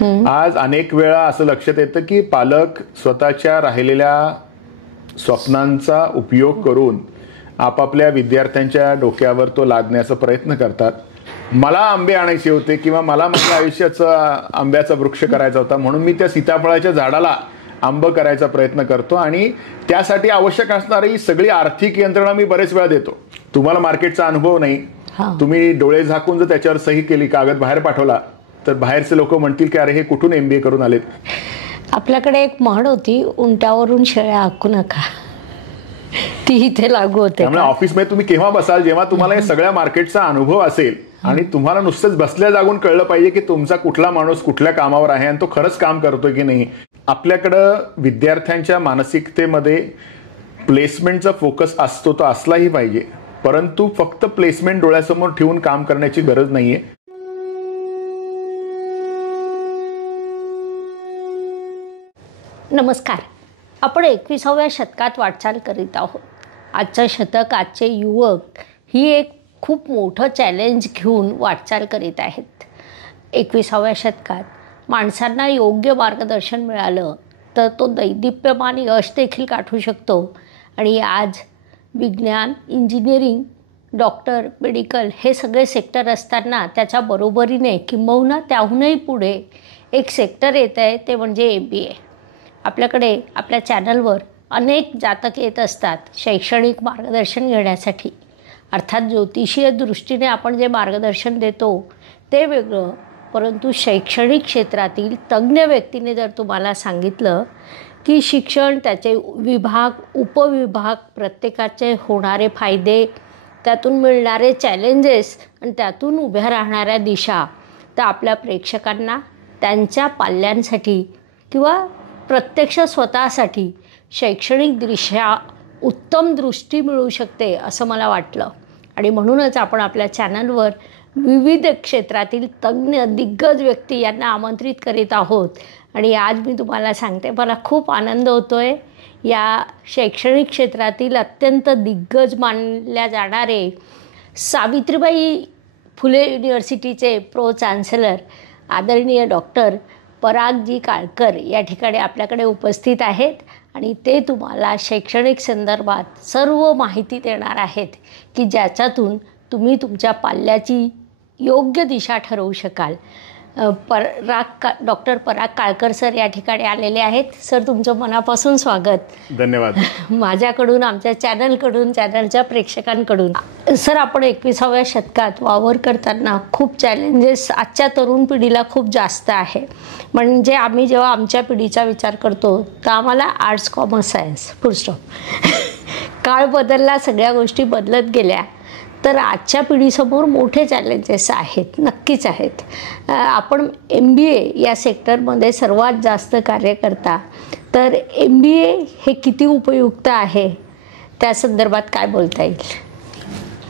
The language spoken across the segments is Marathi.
आज अनेक वेळा असं लक्षात येतं की पालक स्वतःच्या राहिलेल्या स्वप्नांचा उपयोग करून आपापल्या विद्यार्थ्यांच्या डोक्यावर तो लादण्याचा प्रयत्न करतात. मला आंबे आणायचे होते किंवा मला माझ्या आयुष्याचा आंब्याचा वृक्ष करायचा होता म्हणून मी त्या सीताफळाच्या झाडाला आंब करायचा प्रयत्न करतो आणि त्यासाठी आवश्यक असणारी सगळी आर्थिक यंत्रणा मी बरेच वेळा देतो. तुम्हाला मार्केटचा अनुभव नाही, तुम्ही डोळे झाकून जर त्याच्यावर सही केली, कागद बाहेर पाठवला, तर बाहेरचे लोक म्हणतील की अरे हे कुठून MBA करून आलेत. आपल्याकडे एक म्हण होती, उंटावरून शेळ्या हाकू नका, ती इथे लागू होते. त्यामुळे ऑफिसमध्ये तुम्ही केव्हा बसाल, जेव्हा तुम्हाला या सगळ्या मार्केटचा अनुभव असेल आणि तुम्हाला नुसतंच बसल्या जागून कळलं पाहिजे की तुमचा कुठला माणूस कुठल्या कामावर आहे आणि तो खरंच काम करतोय की नाही. आपल्याकडं विद्यार्थ्यांच्या मानसिकतेमध्ये प्लेसमेंटचा फोकस असतो, तो असलाही पाहिजे, परंतु फक्त प्लेसमेंट डोळ्यासमोर ठेवून काम करण्याची गरज नाहीये. नमस्कार. आपण 21व्या शतकात वाटचाल करीत आहोत. आजचं शतक, आजचे युवक ही एक खूप मोठं चॅलेंज घेऊन वाटचाल करीत आहेत. 21व्या शतकात माणसांना योग्य मार्गदर्शन मिळालं तर तो दैदिप्यमान यश देखील गाठू शकतो. आणि आज विज्ञान, इंजिनिअरिंग, डॉक्टर, मेडिकल हे सगळे सेक्टर असताना त्याच्या बरोबरीने किंबहुना त्याहूनही पुढे एक सेक्टर येत आहे, ते म्हणजे MBA. आपल्याकडे आपल्या चॅनलवर अनेक जातक येत असतात शैक्षणिक मार्गदर्शन घेण्यासाठी. अर्थात ज्योतिषीय दृष्टीने आपण जे मार्गदर्शन देतो ते वेगळं, परंतु शैक्षणिक क्षेत्रातील तज्ज्ञ व्यक्तीने जर तुम्हाला सांगितलं की शिक्षण, त्याचे विभाग, उपविभाग, प्रत्येकाचे होणारे फायदे, त्यातून मिळणारे चॅलेंजेस आणि त्यातून उभ्या राहणाऱ्या दिशा, तर आपल्या प्रेक्षकांना त्यांच्या पाल्यांसाठी किंवा प्रत्यक्ष स्वतःसाठी शैक्षणिकदृष्ट्या उत्तम दृष्टी मिळू शकते असं मला वाटलं. आणि म्हणूनच आपण आपल्या चॅनलवर विविध क्षेत्रातील तज्ज्ञ, दिग्गज व्यक्ती यांना आमंत्रित करीत आहोत. आणि आज मी तुम्हाला सांगते, मला खूप आनंद होतो आहे. या शैक्षणिक क्षेत्रातील अत्यंत दिग्गज मानल्या जाणारे सावित्रीबाई फुले युनिव्हर्सिटीचे प्रो चान्सलर आदरणीय डॉक्टर परागजी काळकर या ठिकाणी आपल्याकडे उपस्थित आहेत. आणि ते तुम्हाला शैक्षणिक संदर्भात सर्व माहिती देणार आहेत की ज्याच्यातून तुम्ही तुमच्या पाल्याची योग्य दिशा ठरवू शकाल. डॉक्टर पराग काळकर सर या ठिकाणी आलेले आहेत. सर, तुमचं मनापासून स्वागत. धन्यवाद. माझ्याकडून, आमच्या चॅनलकडून, चॅनलच्या प्रेक्षकांकडून. सर, आपण 21व्या शतकात वावर करताना खूप चॅलेंजेस आजच्या तरुण पिढीला खूप जास्त आहे. म्हणजे आम्ही जेव्हा आमच्या पिढीचा विचार करतो तर आम्हाला आर्ट्स, कॉमर्स, सायन्स, फुल स्टॉप. काळ बदलला, सगळ्या गोष्टी बदलत गेल्या, तर आजच्या पिढीसमोर मोठे चॅलेंजेस आहेत, नक्कीच आहेत. आपण MBA या सेक्टरमध्ये सर्वात जास्त कार्य करता, तर MBA हे किती उपयुक्त आहे त्या संदर्भात काय बोलता येईल?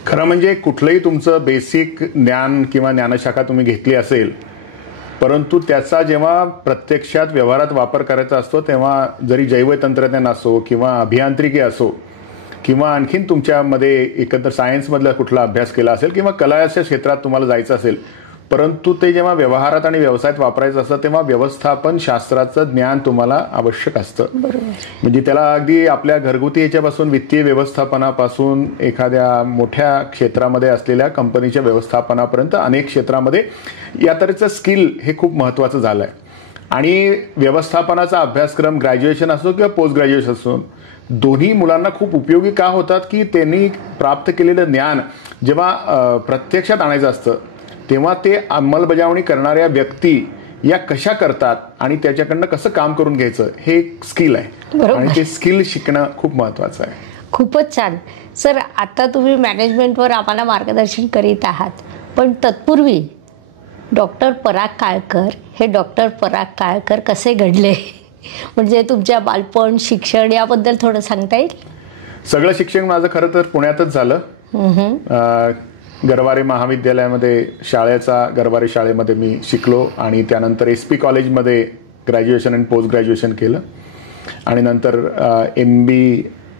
खरं म्हणजे कुठलंही तुमचं बेसिक ज्ञान किंवा ज्ञानशाखा तुम्ही घेतली असेल, परंतु त्याचा जेव्हा प्रत्यक्षात व्यवहारात वापर करायचा असतो तेव्हा जरी जैवतंत्रज्ञान असो किंवा अभियांत्रिकी असो किंवा आणखीन तुमच्यामध्ये एकंदर सायन्समधला कुठला अभ्यास केला असेल किंवा कलाच्या क्षेत्रात तुम्हाला जायचं असेल, परंतु ते जेव्हा व्यवहारात आणि व्यवसायात वापरायचं असतं तेव्हा व्यवस्थापन शास्त्राचं ज्ञान तुम्हाला आवश्यक असतं. म्हणजे त्याला अगदी आपल्या घरगुती याच्यापासून वित्तीय व्यवस्थापनापासून एखाद्या मोठ्या क्षेत्रामध्ये असलेल्या कंपनीच्या व्यवस्थापनापर्यंत अनेक क्षेत्रामध्ये या तऱ्हेचं स्किल हे खूप महत्त्वाचं झालं आहे. आणि व्यवस्थापनाचा अभ्यासक्रम ग्रॅज्युएशन असो किंवा पोस्ट ग्रॅज्युएशन असो, दोन्ही मुलांना खूप उपयोगी का होतात की त्यांनी प्राप्त केलेलं ज्ञान जेव्हा प्रत्यक्षात आणायचं असतं तेव्हा ते अंमलबजावणी करणाऱ्या व्यक्ती या कशा करतात आणि त्याच्याकडनं कसं काम करून घ्यायचं हे एक स्किल आहे. आणि ते स्किल शिकणं खूप महत्त्वाचं आहे. खूपच छान. सर, आता तुम्ही मॅनेजमेंटवर आम्हाला मार्गदर्शन करीत आहात, पण तत्पूर्वी डॉक्टर पराग काळकर हे डॉक्टर पराग काळकर कसे घडले, म्हणजे तुमच्या बालपण, शिक्षण याबद्दल थोडं सांगता येईल? सगळं शिक्षण माझं खरं तर पुण्यातच झालं. गरवारे महाविद्यालयामध्ये गरवारे शाळेमध्ये मी शिकलो आणि त्यानंतर SP कॉलेजमध्ये ग्रॅज्युएशन आणि पोस्ट ग्रॅज्युएशन केलं आणि नंतर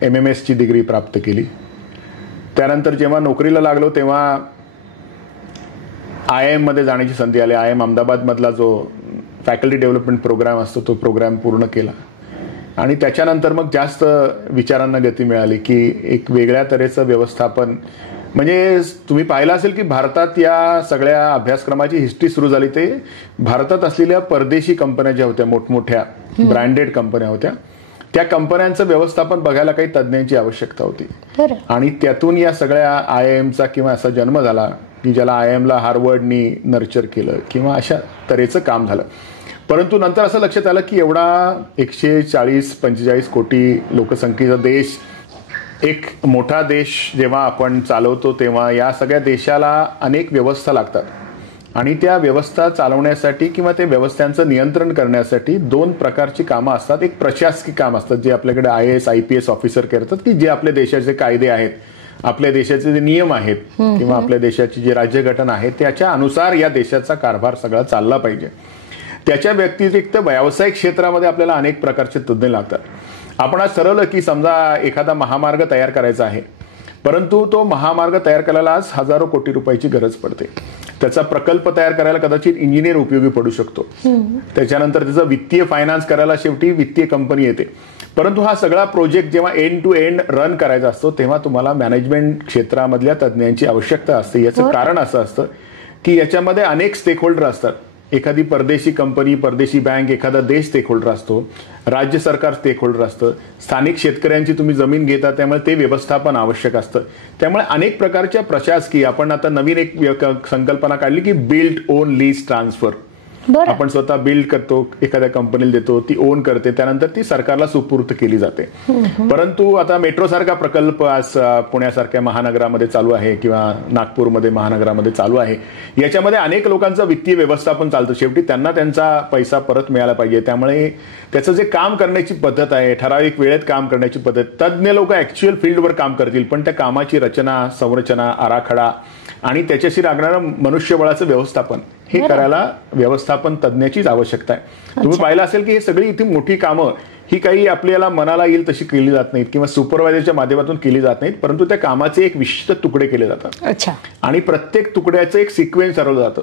MMS ची डिग्री प्राप्त केली. त्यानंतर जेव्हा नोकरीला लागलो तेव्हा IIM मध्ये जाण्याची संधी आली. IIM अहमदाबादमधला जो फॅकल्टी डेव्हलपमेंट प्रोग्राम असतो तो प्रोग्राम पूर्ण केला आणि त्याच्यानंतर मग जास्त विचारांना गती मिळाली की एक वेगळ्या तऱ्हेचं व्यवस्थापन. म्हणजे तुम्ही पाहिलं असेल की भारतात या सगळ्या अभ्यासक्रमाची हिस्ट्री सुरू झाली ते भारतात असलेल्या परदेशी कंपन्या ज्या होत्या, मोठमोठ्या ब्रँडेड कंपन्या होत्या, त्या कंपन्यांचं व्यवस्थापन बघायला काही तज्ज्ञांची आवश्यकता होती आणि त्यातून या सगळ्या IIMचा किंवा असा जन्म झाला की ज्याला IIMला हार्वर्डनी नर्चर केलं किंवा अशा तऱ्हेचं काम झालं. परंतु नंतर असं लक्षात आलं की एवढा 140-45 कोटी लोकसंख्येचा देश, एक मोठा देश जेव्हा आपण चालवतो तेव्हा या सगळ्या देशाला अनेक व्यवस्था लागतात आणि त्या व्यवस्था चालवण्यासाठी किंवा त्या व्यवस्थांचं नियंत्रण करण्यासाठी 2 प्रकारची कामं असतात. एक प्रशासकीय काम असतात जे आपल्याकडे IAS IPS ऑफिसर करतात की जे आपल्या देशाचे कायदे आहेत, आपल्या देशाचे जे नियम आहेत किंवा आपल्या देशाची जे राज्यघटना आहे त्याच्या अनुसार या देशाचा कारभार सगळा चालला पाहिजे. त्याच्या व्यतिरिक्त व्यावसायिक क्षेत्रामध्ये आपल्याला अनेक प्रकारचे तज्ज्ञ लागतात. आपण आज ठरवलं की समजा एखादा महामार्ग तयार करायचा आहे, परंतु तो महामार्ग तयार करायला आज हजारो कोटी रुपयाची गरज पडते. त्याचा प्रकल्प तयार करायला कदाचित इंजिनियर उपयोगी पडू शकतो. त्याच्यानंतर त्याचा वित्तीय फायनान्स करायला शेवटी वित्तीय कंपनी येते. परंतु हा सगळा प्रोजेक्ट जेव्हा एंड टू एंड रन करायचा असतो तेव्हा तुम्हाला मॅनेजमेंट क्षेत्रामधल्या तज्ज्ञांची आवश्यकता असते. याचं कारण असं असतं की याच्यामध्ये अनेक स्टेक होल्डर असतात. एखादी परदेशी कंपनी, परदेशी बँक, एखादा देश स्टेक होल्डर असतो, राज्य सरकार स्टेक होल्डर असतं, स्थानिक शेतकऱ्यांची तुम्ही जमीन घेता त्यामुळे ते व्यवस्थापन आवश्यक असतं. त्यामुळे अनेक प्रकारच्या प्रशासकीय, आपण आता नवीन एक संकल्पना काढली की बिल्ड, ओन, लीज, ट्रान्सफर. आपण स्वतः बिल्ड करतो, एखाद्या कंपनीला देतो, ती ओन करते, त्यानंतर ती सरकारला सुपूर्त केली जाते. परंतु आता मेट्रो सारखा प्रकल्प आज पुण्यासारख्या महानगरामध्ये चालू आहे किंवा नागपूरमध्ये महानगरामध्ये चालू आहे. याच्यामध्ये अनेक लोकांचं वित्तीय व्यवस्थापन चालतं. शेवटी त्यांना त्यांचा पैसा परत मिळाला पाहिजे. त्यामुळे त्याचं जे काम करण्याची पद्धत आहे, ठराविक वेळेत काम करण्याची पद्धत, तज्ज्ञ लोक ऍक्च्युअल फील्डवर काम करतील, पण त्या कामाची रचना, संरचना, आराखडा आणि त्याच्याशी लागणारं मनुष्यबळाचं व्यवस्थापन हे करायला व्यवस्थापन तज्ज्ञाचीच आवश्यकता आहे. तुम्ही पाहिलं असेल की हे सगळी इथे मोठी कामं ही काही आपल्याला मनाला येईल तशी केली जात नाहीत किंवा सुपरवायझरच्या माध्यमातून केली जात नाहीत, परंतु त्या कामाचे एक विशिष्ट तुकडे केले जातात आणि प्रत्येक तुकड्याचं एक सिक्वेन्स ठरवलं जातं.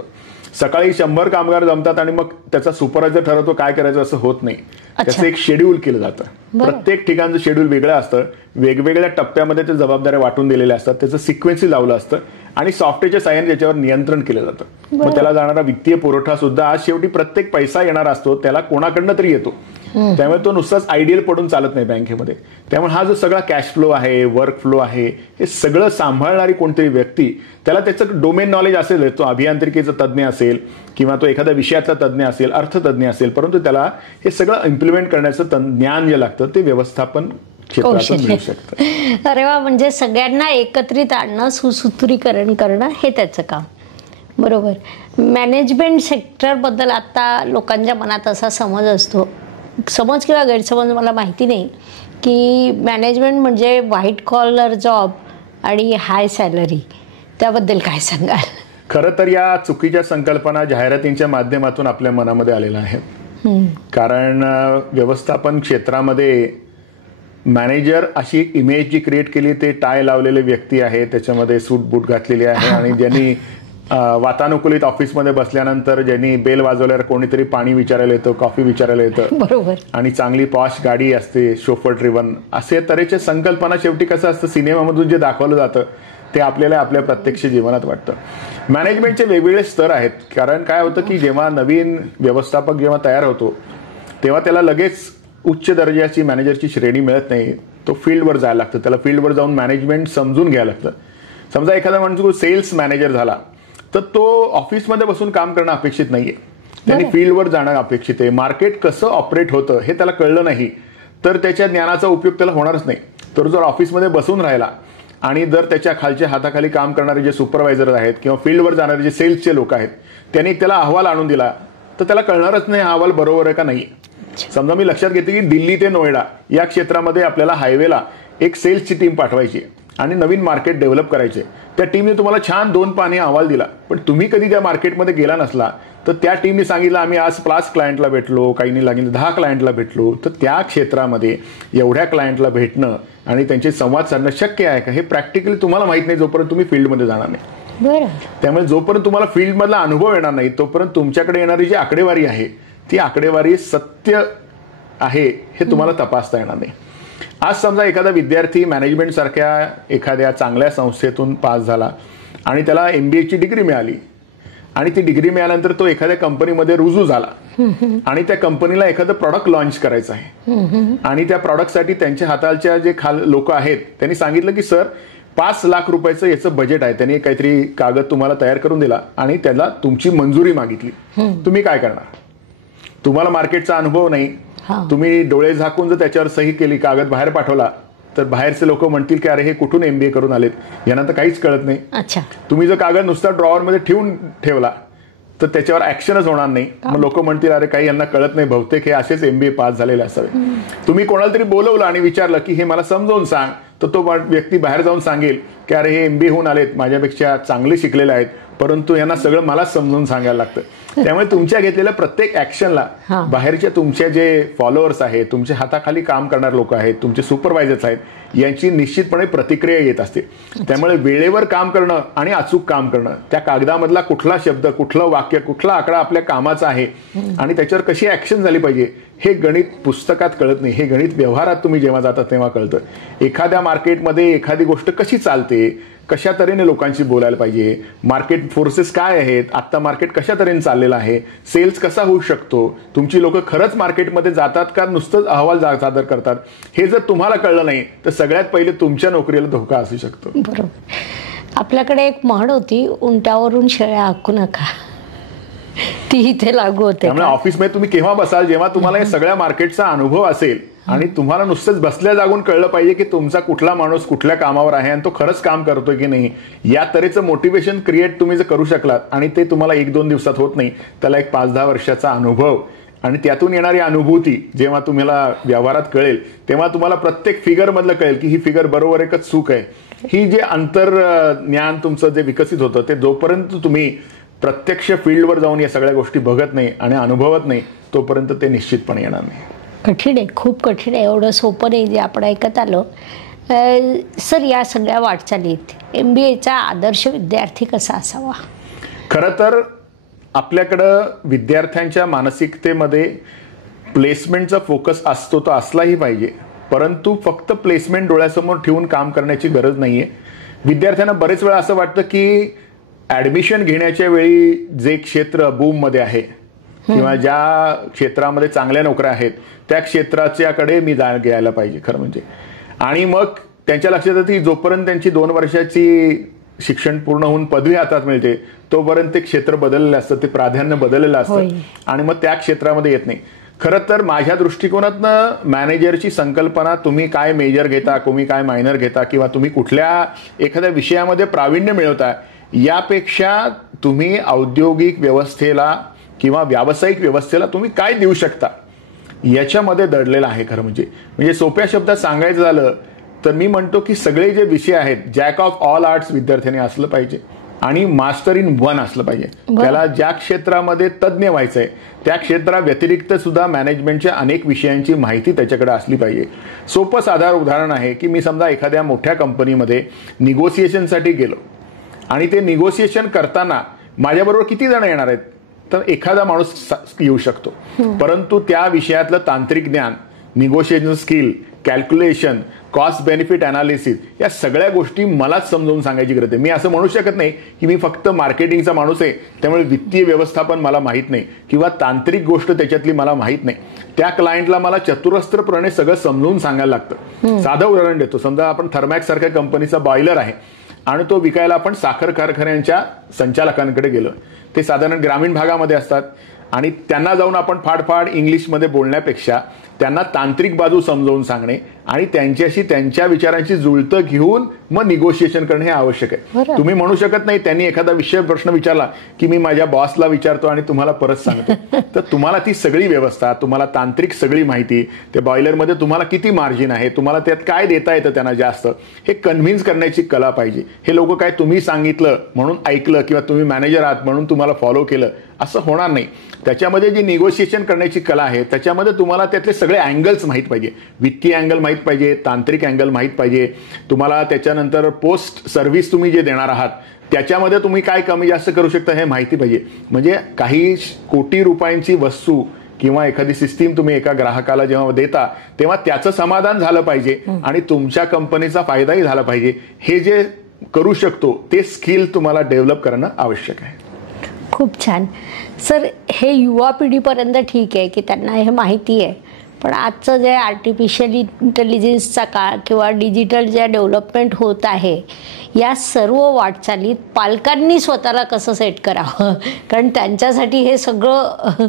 सकाळी 100 कामगार जमतात आणि मग त्याचा सुपरवायझर ठरवतो काय करायचं असं होत नाही. त्याचं एक शेड्यूल केलं जातं. प्रत्येक ठिकाणचं शेड्यूल वेगळं असतं. वेगवेगळ्या टप्प्यामध्ये ते जबाबदाऱ्या वाटून दिलेल्या असतात. त्याचं सिक्वेन्स लावलं असतं आणि सॉफ्टवेअरच्या साहाय्याने त्याच्यावर नियंत्रण केलं जातं. मग त्याला जाणारा वित्तीय पुरवठा सुद्धा आज शेवटी प्रत्येक पैसा येणार असतो त्याला कोणाकडनं तरी येतो. त्यामुळे तो नुसताच आयडियल पडून चालत नाही बँकेमध्ये. त्यामुळे हा जो सगळा कॅश फ्लो आहे, वर्क फ्लो आहे, हे सगळं सांभाळणारी कोणतरी व्यक्ती, त्याला त्याचं डोमेन नॉलेज असेल, तो अभियांत्रिकीचा तज्ज्ञ असेल किंवा तो एखाद्या विषयाचा तज्ज्ञ असेल, अर्थतज्ञ असेल, परंतु त्याला हे सगळं इम्प्लिमेंट करण्याचं ज्ञान जे लागतं ते व्यवस्थापन क्षेत्रातून मिळू शकतं. अरे वा, म्हणजे सगळ्यांना एकत्रित आणणं, सुसूत्रीकरण करणं हे त्याचं काम. बरोबर. मॅनेजमेंट सेक्टरबद्दल आता लोकांच्या मनात असा समज असतो, समज किंवा गैरसमज मला माहिती नाही, की मॅनेजमेंट म्हणजे व्हाईट कॉलर जॉब आणि हाय सॅलरी. त्याबद्दल काय सांगाल? खरं तर या चुकीच्या संकल्पना जाहिरातींच्या माध्यमातून आपल्या मनामध्ये आलेल्या आहेत. कारण व्यवस्थापन क्षेत्रामध्ये मॅनेजर अशी इमेज जी क्रिएट केली ते टाय लावलेले व्यक्ती आहे, त्याच्यामध्ये सूट बूट घातलेली आहे आणि ज्यांनी वातानुकूलित ऑफिसमध्ये बसल्यानंतर ज्यांनी बेल वाजवल्यावर कोणीतरी पाणी विचारायला येतं, कॉफी विचारायला येतं, बरोबर, आणि चांगली पॉश गाडी असते, शोफर ड्रिव्हन, असे तऱ्हेच्या संकल्पना. शेवटी कसं असतं, सिनेमामधून जे दाखवलं जातं ते आपल्याला आपल्या प्रत्यक्ष जीवनात वाटतं. मॅनेजमेंटचे वेगवेगळे स्तर आहेत. कारण काय होतं की जेव्हा नवीन व्यवस्थापक जेव्हा तयार होतो तेव्हा त्याला लगेच उच्च दर्जाची मॅनेजरची श्रेणी मिळत नाही. तो फील्डवर जायला लागतं, त्याला फील्डवर जाऊन मॅनेजमेंट समजून घ्यायला लागतं. समजा एखादा म्हणजे सेल्स मॅनेजर झाला तर तो ऑफिसमध्ये बसून काम करणं अपेक्षित नाहीये, त्यांनी फील्डवर जाणं अपेक्षित आहे. मार्केट कसं ऑपरेट होतं हे त्याला कळलं नाही तर त्याच्या ज्ञानाचा उपयोग त्याला होणारच नाही. तर जर ऑफिसमध्ये बसून राहिला आणि जर त्याच्या खालच्या हाताखाली काम करणारे जे सुपरवायझर आहेत किंवा फील्डवर जाणारे जे सेल्सचे लोक आहेत त्यांनी त्याला अहवाल आणून दिला तर त्याला कळणारच नाही हा अहवाल बरोबर आहे का नाही. समजा मी लक्षात घेते की दिल्ली ते नोएडा या क्षेत्रामध्ये आपल्याला हायवेला एक सेल्सची टीम पाठवायची आणि नवीन मार्केट डेव्हलप करायचे. त्या टीमने तुम्हाला छान 2 पानी अहवाल दिला, पण तुम्ही कधी त्या मार्केटमध्ये गेला नसला तर त्या टीमने सांगितलं आम्ही आज 5 क्लायंटला भेटलो, काहींनी लागेल 10 क्लायंटला भेटलो, तर त्या क्षेत्रामध्ये एवढ्या क्लायंटला भेटणं आणि त्यांचे संवाद साधणं शक्य आहे का हे प्रॅक्टिकली तुम्हाला माहित नाही जोपर्यंत तुम्ही फील्डमध्ये जाणार नाही. त्यामुळे जोपर्यंत तुम्हाला फील्डमधला अनुभव येणार नाही तोपर्यंत तुमच्याकडे येणारी जी आकडेवारी आहे ती आकडेवारी सत्य आहे हे तुम्हाला तपासता येणार नाही. आज समजा एखादा विद्यार्थी मॅनेजमेंट सारख्या एखाद्या चांगल्या संस्थेतून पास झाला आणि त्याला MBAची डिग्री मिळाली आणि ती डिग्री मिळाल्यानंतर तो एखाद्या कंपनीमध्ये रुजू झाला आणि त्या कंपनीला एखादं प्रॉडक्ट लॉन्च करायचं आहे आणि त्या प्रॉडक्टसाठी त्यांच्या हातालच्या जे लोक आहेत त्यांनी सांगितलं की सर 5 लाख रुपयाचं याचं बजेट आहे. त्यांनी काहीतरी कागद तुम्हाला तयार करून दिला आणि त्याला तुमची मंजुरी मागितली. तुम्ही काय करणार? तुम्हाला मार्केटचा अनुभव नाही. तुम्ही डोळे झाकून जर त्याच्यावर सही केली, कागद बाहेर पाठवला, तर बाहेरचे लोक म्हणतील की अरे हे कुठून MBA करून आलेत, यांना तर काहीच कळत नाही. तुम्ही जर कागद नुसता ड्रॉवरमध्ये ठेवला तर त्याच्यावर ऍक्शनच होणार नाही. मग लोक म्हणतील अरे काही यांना कळत नाही, बहुतेक हे असेच MBA पास झालेले असावे. तुम्ही कोणाला तरी बोलवलं आणि विचारलं की हे मला समजावून सांग, तर तो व्यक्ती बाहेर जाऊन सांगेल की अरे हे MBA होऊन आलेत, माझ्यापेक्षा चांगले शिकलेले आहेत, परंतु यांना सगळं मलाच समजून सांगायला लागतं. त्यामुळे तुमच्या घेतलेल्या प्रत्येक ऍक्शनला बाहेरच्या तुमच्या जे फॉलोअर्स आहेत, तुमच्या हाताखाली काम करणारे लोक आहेत, तुमचे सुपरवायझर्स आहेत, यांची निश्चितपणे प्रतिक्रिया येत असते. त्यामुळे वेळेवर काम करणं आणि अचूक काम करणं, त्या कागदामधला कुठला शब्द, कुठलं वाक्य, कुठला आकडा आपल्या कामाचा आहे आणि त्याच्यावर कशी ऍक्शन झाली पाहिजे, हे गणित पुस्तकात कळत नाही. हे गणित व्यवहारात तुम्ही जेव्हा जाता तेव्हा कळतं. एखाद्या मार्केटमध्ये एखादी गोष्ट कशी चालते, कशा तऱ्हेने लोकांशी बोलायला पाहिजे, मार्केट फोर्सेस काय आहेत, आत्ता मार्केट कशा तऱ्हेने चाललेलं आहे, सेल्स कसा होऊ शकतो, तुमची लोक खरंच मार्केटमध्ये जातात का नुसतंच अहवाल सादर करतात, हे जर तुम्हाला कळलं नाही तर सगळ्यात पहिले तुमच्या नोकरीला धोका असू शकतो. बरोबर. आपल्याकडे एक म्हण होती, उंटावरून शेळ्या हाकू नका, ती इथे लागू होते. त्यामुळे ऑफिसमध्ये तुम्ही केव्हा बसाल, जेव्हा तुम्हाला या सगळ्या मार्केटचा अनुभव असेल आणि तुम्हाला नुसतंच बसल्या जागून कळलं पाहिजे की तुमचा कुठला माणूस कुठल्या कामावर आहे आणि तो खरंच काम करतोय की नाही. या तऱ्हेचं मोटिवेशन क्रिएट तुम्ही जर करू शकलात आणि ते तुम्हाला 1-2 दिवसात होत नाही, त्याला एक 5-10 वर्षाचा अनुभव आणि त्यातून येणारी अनुभूती जेव्हा तुम्हाला व्यवहारात कळेल, तेव्हा तुम्हाला प्रत्येक फिगर मधलं कळेल की ही फिगर बरोबर आहे का चूक आहे. ही जे अंतर्ज्ञान तुमचं जे विकसित होतं ते जोपर्यंत तुम्ही प्रत्यक्ष फील्डवर जाऊन या सगळ्या गोष्टी बघत नाही आणि अनुभवत नाही, तोपर्यंत ते निश्चितपणे येणार नाही. कठीण आहे, खूप कठीण आहे. एवढं सोपं नाही जे आपण ऐकत आलो. सर, या सगळ्या वाटचालीत MBAचा आदर्श विद्यार्थी कसा असावा? खरं तर आपल्याकडं विद्यार्थ्यांच्या मानसिकतेमध्ये प्लेसमेंटचा फोकस असतो, तो असलाही पाहिजे, परंतु फक्त प्लेसमेंट डोळ्यासमोर ठेवून काम करण्याची गरज नाहीये. विद्यार्थ्यांना बरेच वेळा असं वाटतं की ऍडमिशन घेण्याच्या वेळी जे क्षेत्र बूममध्ये आहे किंवा ज्या क्षेत्रामध्ये चांगल्या नोकऱ्या आहेत त्या क्षेत्राच्याकडे मी घ्यायला पाहिजे खरं म्हणजे. आणि मग त्यांच्या लक्षात येतं की जोपर्यंत त्यांची 2 वर्षाची शिक्षण पूर्ण होऊन पदवी हातात मिळते तोपर्यंत ते क्षेत्र बदललेलं असतं, ते प्राधान्य बदललेलं असतं आणि मग त्या क्षेत्रामध्ये येत नाही. खरं तर माझ्या दृष्टिकोनातनं मॅनेजरची संकल्पना, तुम्ही काय मेजर घेता, तुम्ही काय मायनर घेता किंवा तुम्ही कुठल्या एखाद्या विषयामध्ये प्रावीण्य मिळवता, यापेक्षा तुम्ही औद्योगिक व्यवस्थेला किंवा व्यावसायिक व्यवस्थेला तुम्ही काय देऊ शकता याच्यामध्ये दडलेलं आहे खरं म्हणजे सोप्या शब्दात सांगायचं झालं तर मी म्हणतो की सगळे जे विषय आहेत, जॅक ऑफ ऑल आर्ट्स विद्यार्थ्यांनी असलं पाहिजे आणि मास्टर इन वन असलं पाहिजे. त्याला ज्या क्षेत्रामध्ये तज्ज्ञ व्हायचंय त्या क्षेत्राव्यतिरिक्त सुद्धा मॅनेजमेंटच्या अनेक विषयांची माहिती त्याच्याकडे असली पाहिजे. सोपं साधारण उदाहरण आहे की मी समजा एखाद्या मोठ्या कंपनीमध्ये निगोसिएशनसाठी गेलो आणि ते निगोसिएशन करताना माझ्याबरोबर किती जण येणार आहेत, तर एखादा माणूस येऊ शकतो, परंतु त्या विषयातलं तांत्रिक ज्ञान, negotiation skill, calculation, cost benefit analysis, या सगळ्या गोष्टी मलाच समजावून सांगायची गरज आहे. मी असं म्हणू शकत नाही की मी फक्त मार्केटिंगचा माणूस आहे त्यामुळे वित्तीय व्यवस्थापन मला माहीत नाही किंवा तांत्रिक गोष्ट त्याच्यातली मला माहीत नाही. त्या क्लायंटला मला चतुरस्त्रपणे सगळं समजून सांगायला लागतं. साधं उदाहरण देतो. समजा आपण थर्मॅक्स सारख्या कंपनीचा बॉयलर आहे आणि तो विकायला आपण साखर कारखान्यांच्या संचालकांकडे गेलो. ते साधारण ग्रामीण भागामध्ये असतात आणि त्यांना जाऊन आपण फाडफाड इंग्लिशमध्ये बोलण्यापेक्षा त्यांना तांत्रिक बाजू समजावून सांगणे आणि त्यांच्याशी त्यांच्या विचारांची जुळतं घेऊन मग निगोशिएशन करणे हे आवश्यक आहे. तुम्ही म्हणू शकत नाही त्यांनी एखादा विषय प्रश्न विचारला की मी माझ्या बॉसला विचारतो आणि तुम्हाला परत सांगतो. तर तुम्हाला ती सगळी व्यवस्था, तुम्हाला तांत्रिक सगळी माहिती, त्या बॉयलरमध्ये तुम्हाला किती मार्जिन आहे, तुम्हाला त्यात काय देता येतं त्यांना जास्त, हे कन्व्हिन्स करण्याची कला पाहिजे. हे लोक काय तुम्ही सांगितलं म्हणून ऐकलं किंवा तुम्ही मॅनेजर आहात म्हणून तुम्हाला फॉलो केलं असं होणार नाही. त्याच्यामध्ये जी निगोशिएशन करण्याची कला आहे त्याच्यामध्ये तुम्हाला त्यातले सगळे अँगल्स माहीत पाहिजे. वित्तीय अँगल माहीत पाहिजे, तांत्रिक अँगल माहीत पाहिजे, तुम्हाला त्याच्यानंतर पोस्ट सर्व्हिस तुम्ही जे देणार आहात त्याच्यामध्ये तुम्ही काय कमी जास्त करू शकता हे माहिती पाहिजे. म्हणजे काही कोटी रुपयांची वस्तू किंवा एखादी सिस्टीम तुम्ही एका ग्राहकाला जेव्हा देता तेव्हा त्याचं समाधान झालं पाहिजे आणि तुमच्या कंपनीचा फायदाही झाला पाहिजे. हे जे करू शकतो ते स्किल तुम्हाला डेव्हलप करणं आवश्यक आहे. खूप छान सर. हे युवा पिढीपर्यंत ठीक आहे की त्यांना हे माहिती आहे, पण आजचं जे आर्टिफिशियल इंटेलिजन्सचा काळ किंवा डिजिटल ज्या डेव्हलपमेंट होत आहे या सर्व वाटचालीत पालकांनी स्वतःला कसं सेट करावं, कारण त्यांच्यासाठी हे सगळं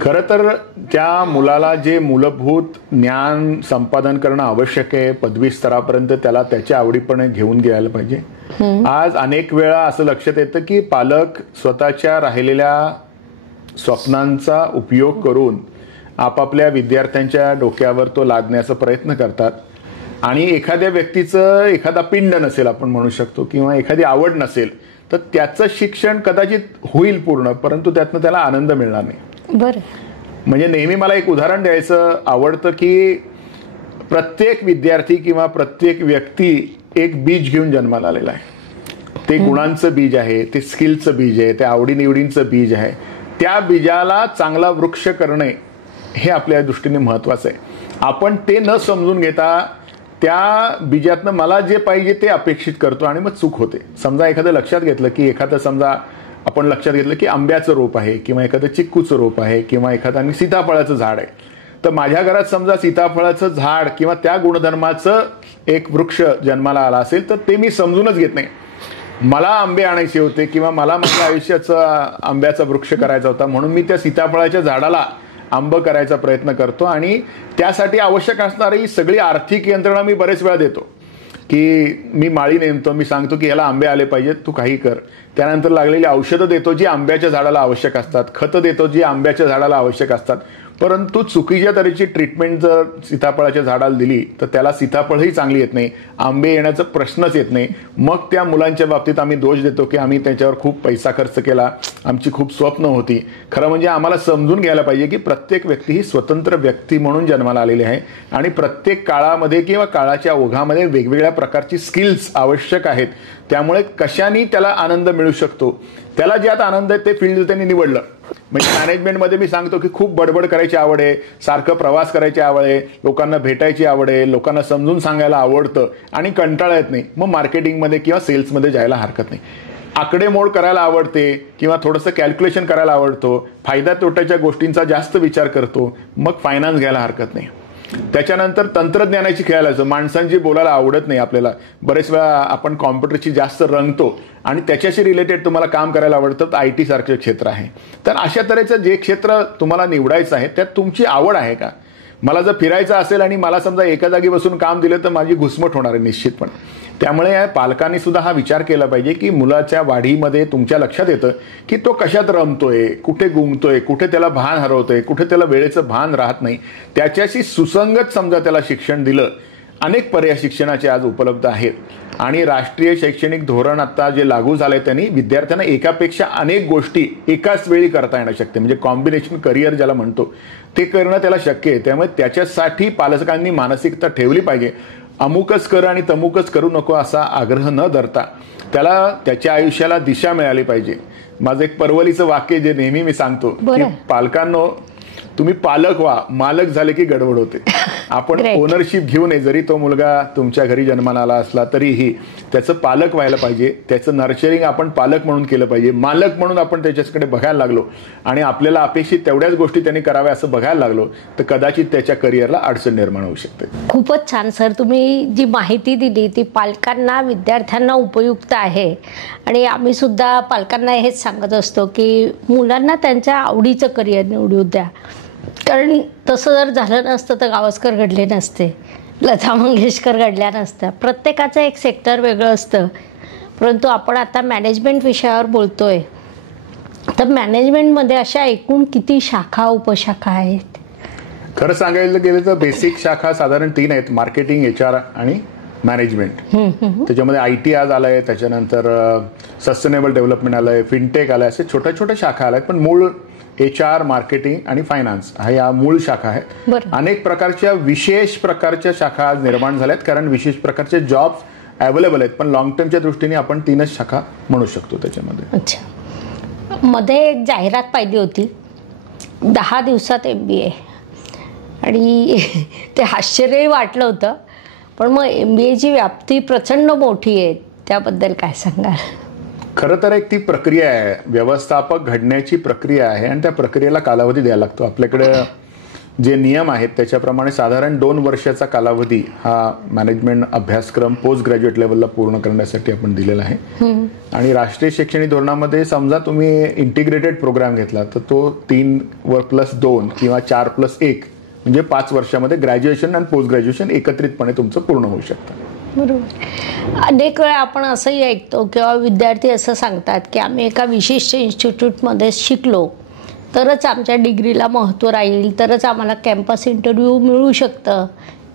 खरं तर त्या मुलाला जे मूलभूत ज्ञान संपादन करणं आवश्यक आहे पदवी स्तरापर्यंत त्याला त्याच्या आवडीपणे घेऊन घ्यायला पाहिजे. आज अनेक वेळा असं लक्षात येतं की पालक स्वतःच्या राहिलेल्या स्वप्नांचा उपयोग करून आपापल्या विद्यार्थ्यांच्या डोक्यावर तो लादण्याचा प्रयत्न करतात आणि एखाद्या व्यक्तीचं एखादा पिंड नसेल आपण म्हणू शकतो किंवा एखादी आवड नसेल तर त्याचं शिक्षण कदाचित होईल पूर्ण, परंतु त्यातनं त्याला आनंद मिळणार नाही. बरं. म्हणजे नेहमी मला एक उदाहरण द्यायचं आवडतं की प्रत्येक विद्यार्थी किंवा प्रत्येक व्यक्ती एक बीज घेऊन जन्माला आलेला आहे. ते गुणांचं बीज आहे, ते स्किलचं बीज आहे, ते आवडीनिवडींचं बीज आहे. त्या बीजाला चांगला वृक्ष करणे हे आपल्या दृष्टीने महत्वाचं आहे. आपण ते न समजून घेता त्या बीजातनं मला जे पाहिजे ते अपेक्षित करतो आणि मग चूक होते. समजा एखादं लक्षात घेतलं की एखादं समजा आपण लक्षात घेतलं की आंब्याचं रोप आहे किंवा एखादं चिक्कूचं रोप आहे किंवा एखादं सीताफळाचं झाड आहे, तर माझ्या घरात समजा सीताफळाचं झाड किंवा त्या गुणधर्माचं एक वृक्ष जन्माला आला असेल तर ते मी समजूनच घेत नाही. मला आंबे आणायचे होते किंवा मला माझ्या आयुष्याचा आंब्याचा वृक्ष करायचा होता म्हणून मी त्या सीताफळाच्या झाडाला आंब करायचा प्रयत्न करतो आणि त्यासाठी आवश्यक असणारी सगळी आर्थिक यंत्रणा मी बरेच वेळा देतो की मी माळी नेमतो, मी सांगतो की याला आंबे आले पाहिजेत, तू काही कर. त्यानंतर लागलेली औषधं देतो जी आंब्याच्या झाडाला आवश्यक असतात, खतं देतो जी आंब्याच्या झाडाला आवश्यक असतात, परंतु चुकीच्या तऱ्हेची ट्रीटमेंट जर सीताफळाच्या झाडाला दिली तर त्याला सीताफळही चांगली येत नाही, आंबे येण्याचा प्रश्नच येत नाही. मग त्या मुलांच्या बाबतीत आम्ही दोष देतो की आम्ही त्याच्यावर खूप पैसा खर्च केला, आमची खूप स्वप्न होती. खरं म्हणजे आम्हाला समजून घ्यायला पाहिजे की प्रत्येक व्यक्ती ही स्वतंत्र व्यक्ती म्हणून जन्माला आलेली आहे आणि प्रत्येक काळामध्ये किंवा काळाच्या ओघामध्ये वेगवेगळ्या प्रकारची स्किल्स आवश्यक आहेत. त्यामुळे कशाने त्याला आनंद मिळू शकतो, त्याला ज्यात आनंद आहे ते फील्ड त्यांनी निवडलं. म्हणजे मॅनेजमेंटमध्ये मी सांगतो की खूप बडबड करायची आवड आहे, सारखं प्रवास करायची आवड आहे, लोकांना भेटायची आवड आहे, लोकांना समजून सांगायला आवडतं आणि कंटाळा येत नाही, मग मार्केटिंगमध्ये किंवा सेल्समध्ये जायला हरकत नाही. आकडेमोड करायला आवडते किंवा थोडंसं कॅल्क्युलेशन करायला आवडतो, फायदा तोट्याच्या गोष्टींचा जास्त विचार करतो, मग फायनान्स घ्यायला हरकत नाही. त्याच्यानंतर तंत्रज्ञानाची खेळायला माणसांची बोलायला आवडत नाही आपल्याला, बरेच वेळा आपण कॉम्प्युटरची जास्त रंगतो आणि त्याच्याशी रिलेटेड तुम्हाला काम करायला आवडतं तर IT सारखे क्षेत्र आहे. तर अशा तऱ्हेचं जे क्षेत्र तुम्हाला निवडायचं आहे त्यात तुमची आवड आहे का. मला जर फिरायचं असेल आणि मला समजा एका जागी बसून काम दिलं तर माझी घुसमट होणार आहे निश्चितपणे. त्यामुळे पालकांनी सुद्धा हा विचार केला पाहिजे की मुलाच्या वाढीमध्ये तुमच्या लक्षात येतं की तो कशात रमतोय, कुठे गुंगतोय, कुठे त्याला भान हरवतोय, कुठे त्याला वेळेचं भान राहत नाही. त्याच्याशी सुसंगत समजा त्याला शिक्षण दिलं. अनेक पर्याय शिक्षणाचे आज उपलब्ध आहेत आणि राष्ट्रीय शैक्षणिक धोरण आता जे लागू झालंय त्यांनी विद्यार्थ्यांना एकापेक्षा अनेक गोष्टी एकाच वेळी करता येणं शक्य, म्हणजे कॉम्बिनेशन करिअर ज्याला म्हणतो ते करणं त्याला शक्य आहे. त्यामुळे त्याच्यासाठी पालकांनी मानसिकता ठेवली पाहिजे. अमुकच कर आणि तमुकच करू नको असा आग्रह न धरता त्याला त्याच्या आयुष्याला दिशा मिळाली पाहिजे. माझं एक परवलीचं वाक्य जे नेहमी मी सांगतो की पालकांनो तुम्ही पालक व्हा, मालक झाले की गडबड होते. आपण ओनरशिप घेऊ नये, जरी तो मुलगा तुमच्या घरी जन्माला आला असला तरीही त्याचं पालक व्हायला पाहिजे. त्याचं नर्चरिंग आपण पालक म्हणून केलं पाहिजे. मालक म्हणून आपण त्याच्याकडे बघायला लागलो आणि आपल्याला अपेक्षित तेवढ्याच गोष्टी त्यांनी कराव्या असं बघायला लागलो तर कदाचित त्याच्या करिअरला अडचण निर्माण होऊ शकते. खूपच छान सर, तुम्ही जी माहिती दिली ती पालकांना विद्यार्थ्यांना उपयुक्त आहे आणि आम्ही सुद्धा पालकांना हेच सांगत असतो की मुलांना त्यांच्या आवडीचं करिअर निवडू द्या. कारण तसं जर झालं नसतं तर गावस्कर घडले नसते, लता मंगेशकर घडल्या नसत्या. प्रत्येकाचं एक सेक्टर वेगळं असतं. परंतु आपण आता मॅनेजमेंट विषयावर बोलतोय तर मॅनेजमेंटमध्ये अशा एकूण किती शाखा उपशाखा आहेत. खरं सांगायला गेलं तर बेसिक शाखा साधारण 3 आहेत, मार्केटिंग, HR आणि मॅनेजमेंट. त्याच्यामध्ये IT आज आलाय, त्याच्यानंतर सस्टेनेबल डेव्हलपमेंट आलंय, फिनटेक आलाय, असे छोट्या छोट्या शाखा आल्यात. पण मूळ HR, मार्केटिंग आणि फायनान्स हा या मूळ शाखा आहेत. अनेक प्रकारच्या विशेष प्रकारच्या शाखा आज निर्माण झाल्यात कारण विशेष प्रकारचे जॉब्स अवेलेबल आहेत. पण लॉंग टर्मच्या दृष्टीने आपण 3च शाखा म्हणू शकतो त्याच्यामध्ये. अच्छा, मध्ये एक जाहिरात पाहिली होती 10 दिवसात MBA आणि ते आश्चर्यही वाटलं होतं. पण मग MBAची व्याप्ती प्रचंड मोठी आहे, त्याबद्दल काय सांगाल? खरं तर एक ती प्रक्रिया आहे, व्यवस्थापक घडण्याची प्रक्रिया आहे आणि त्या प्रक्रियेला कालावधी द्यायला लागतो. आपल्याकडे जे नियम आहेत त्याच्याप्रमाणे साधारण 2 वर्षाचा कालावधी हा मॅनेजमेंट अभ्यासक्रम पोस्ट ग्रॅज्युएट लेवलला पूर्ण करण्यासाठी आपण दिलेला आहे. आणि राष्ट्रीय शैक्षणिक धोरणामध्ये समजा तुम्ही इंटिग्रेटेड प्रोग्राम घेतला तर तो 3+2 किंवा 4+1 म्हणजे 5 वर्षामध्ये ग्रॅज्युएशन आणि पोस्ट ग्रॅज्युएशन एकत्रितपणे तुमचं पूर्ण होऊ शकतं. बरोबर. अनेक वेळा आपण असंही ऐकतो किंवा विद्यार्थी असं सांगतात की आम्ही एका विशिष्ट इन्स्टिट्यूटमध्ये शिकलो तरच आमच्या डिग्रीला महत्त्व राहील, तरच आम्हाला कॅम्पस इंटरव्ह्यू मिळू शकतं.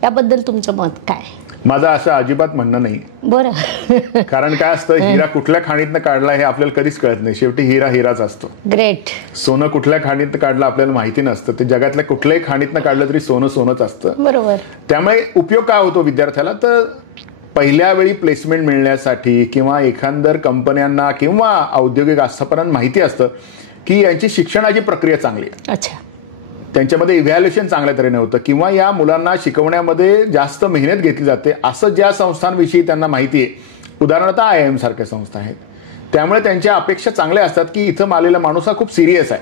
याबद्दल तुमचं मत काय? माझं असं अजिबात म्हणणं नाही. बरं. कारण काय असतं, हिरा कुठल्या खाणीतनं काढला हे आपल्याला कधीच कळत नाही. शेवटी हिरा हिराच असतो. ग्रेट. सोनं कुठल्या खाणीतनं काढलं आपल्याला माहिती नसतं. ते जगातल्या कुठल्याही खाणीतनं काढलं तरी सोनं सोनंच असतं. बरोबर. त्यामुळे उपयोग काय होतो विद्यार्थ्याला, तर पहिल्या वेळी प्लेसमेंट मिळण्यासाठी किंवा एखादर कंपन्यांना किंवा औद्योगिक आस्थापनांना माहिती असतं की यांची शिक्षणाची प्रक्रिया चांगली आहे. अच्छा. त्यांच्यामध्ये इव्हॅल्युएशन चांगल्या तऱ्हेने होतं किंवा या मुलांना शिकवण्यामध्ये जास्त मेहनत घेतली जाते असं ज्या संस्थांविषयी त्यांना माहिती आहे, उदाहरणार्थ IIM सारख्या संस्था आहेत, त्यामुळे त्यांच्या अपेक्षा चांगल्या असतात की इथं आलेला माणूस हा खूप सिरियस आहे,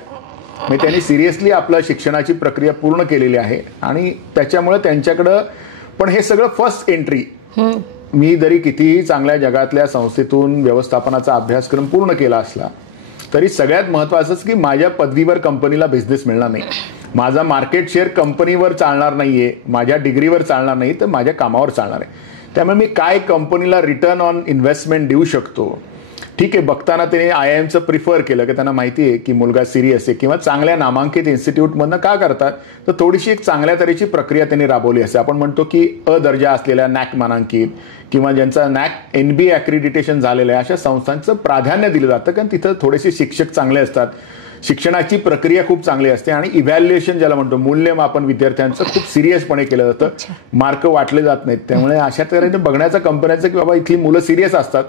म्हणजे त्यांनी सिरियसली आपलं शिक्षणाची प्रक्रिया पूर्ण केलेली आहे आणि त्याच्यामुळे त्यांच्याकडं. पण हे सगळं फर्स्ट एंट्री. मी जरी कितीही चांगल्या जगातल्या संस्थेतून व्यवस्थापनाचा अभ्यासक्रम पूर्ण केला असला तरी सगळ्यात महत्वाचंच की माझ्या पदवीवर कंपनीला बिझनेस मिळणार नाही, माझा मार्केट शेअर कंपनीवर चालणार नाहीये, माझ्या डिग्रीवर चालणार नाही, तर माझ्या कामावर चालणार आहे. त्यामुळे मी काय कंपनीला रिटर्न ऑन इन्व्हेस्टमेंट देऊ शकतो. ठीक आहे, बघताना त्याने IIMचं प्रिफर केलं की त्यांना माहिती आहे की मुलगा सिरियस आहे किंवा चांगल्या नामांकित इन्स्टिट्यूटमधनं का करतात, तर थोडीशी एक चांगल्या तऱ्हेची प्रक्रिया त्यांनी राबवली असते. आपण म्हणतो की दर्जा असलेल्या NAC मानांकित किंवा ज्यांचा NAC NBA ॲक्रिडिटेशन झालेलं आहे अशा संस्थांचं प्राधान्य दिलं जातं, कारण तिथं थोडेसे शिक्षक चांगले असतात, शिक्षणाची प्रक्रिया खूप चांगली असते आणि इव्हॅल्युएशन ज्याला म्हणतो मूल्यमापन विद्यार्थ्यांचं खूप सिरियसपणे केलं जातं, मार्क वाटले जात नाहीत. त्यामुळे अशा तऱ्हेने बघण्याचं कंपन्यांचं की बाबा इथली मुलं सिरियस असतात.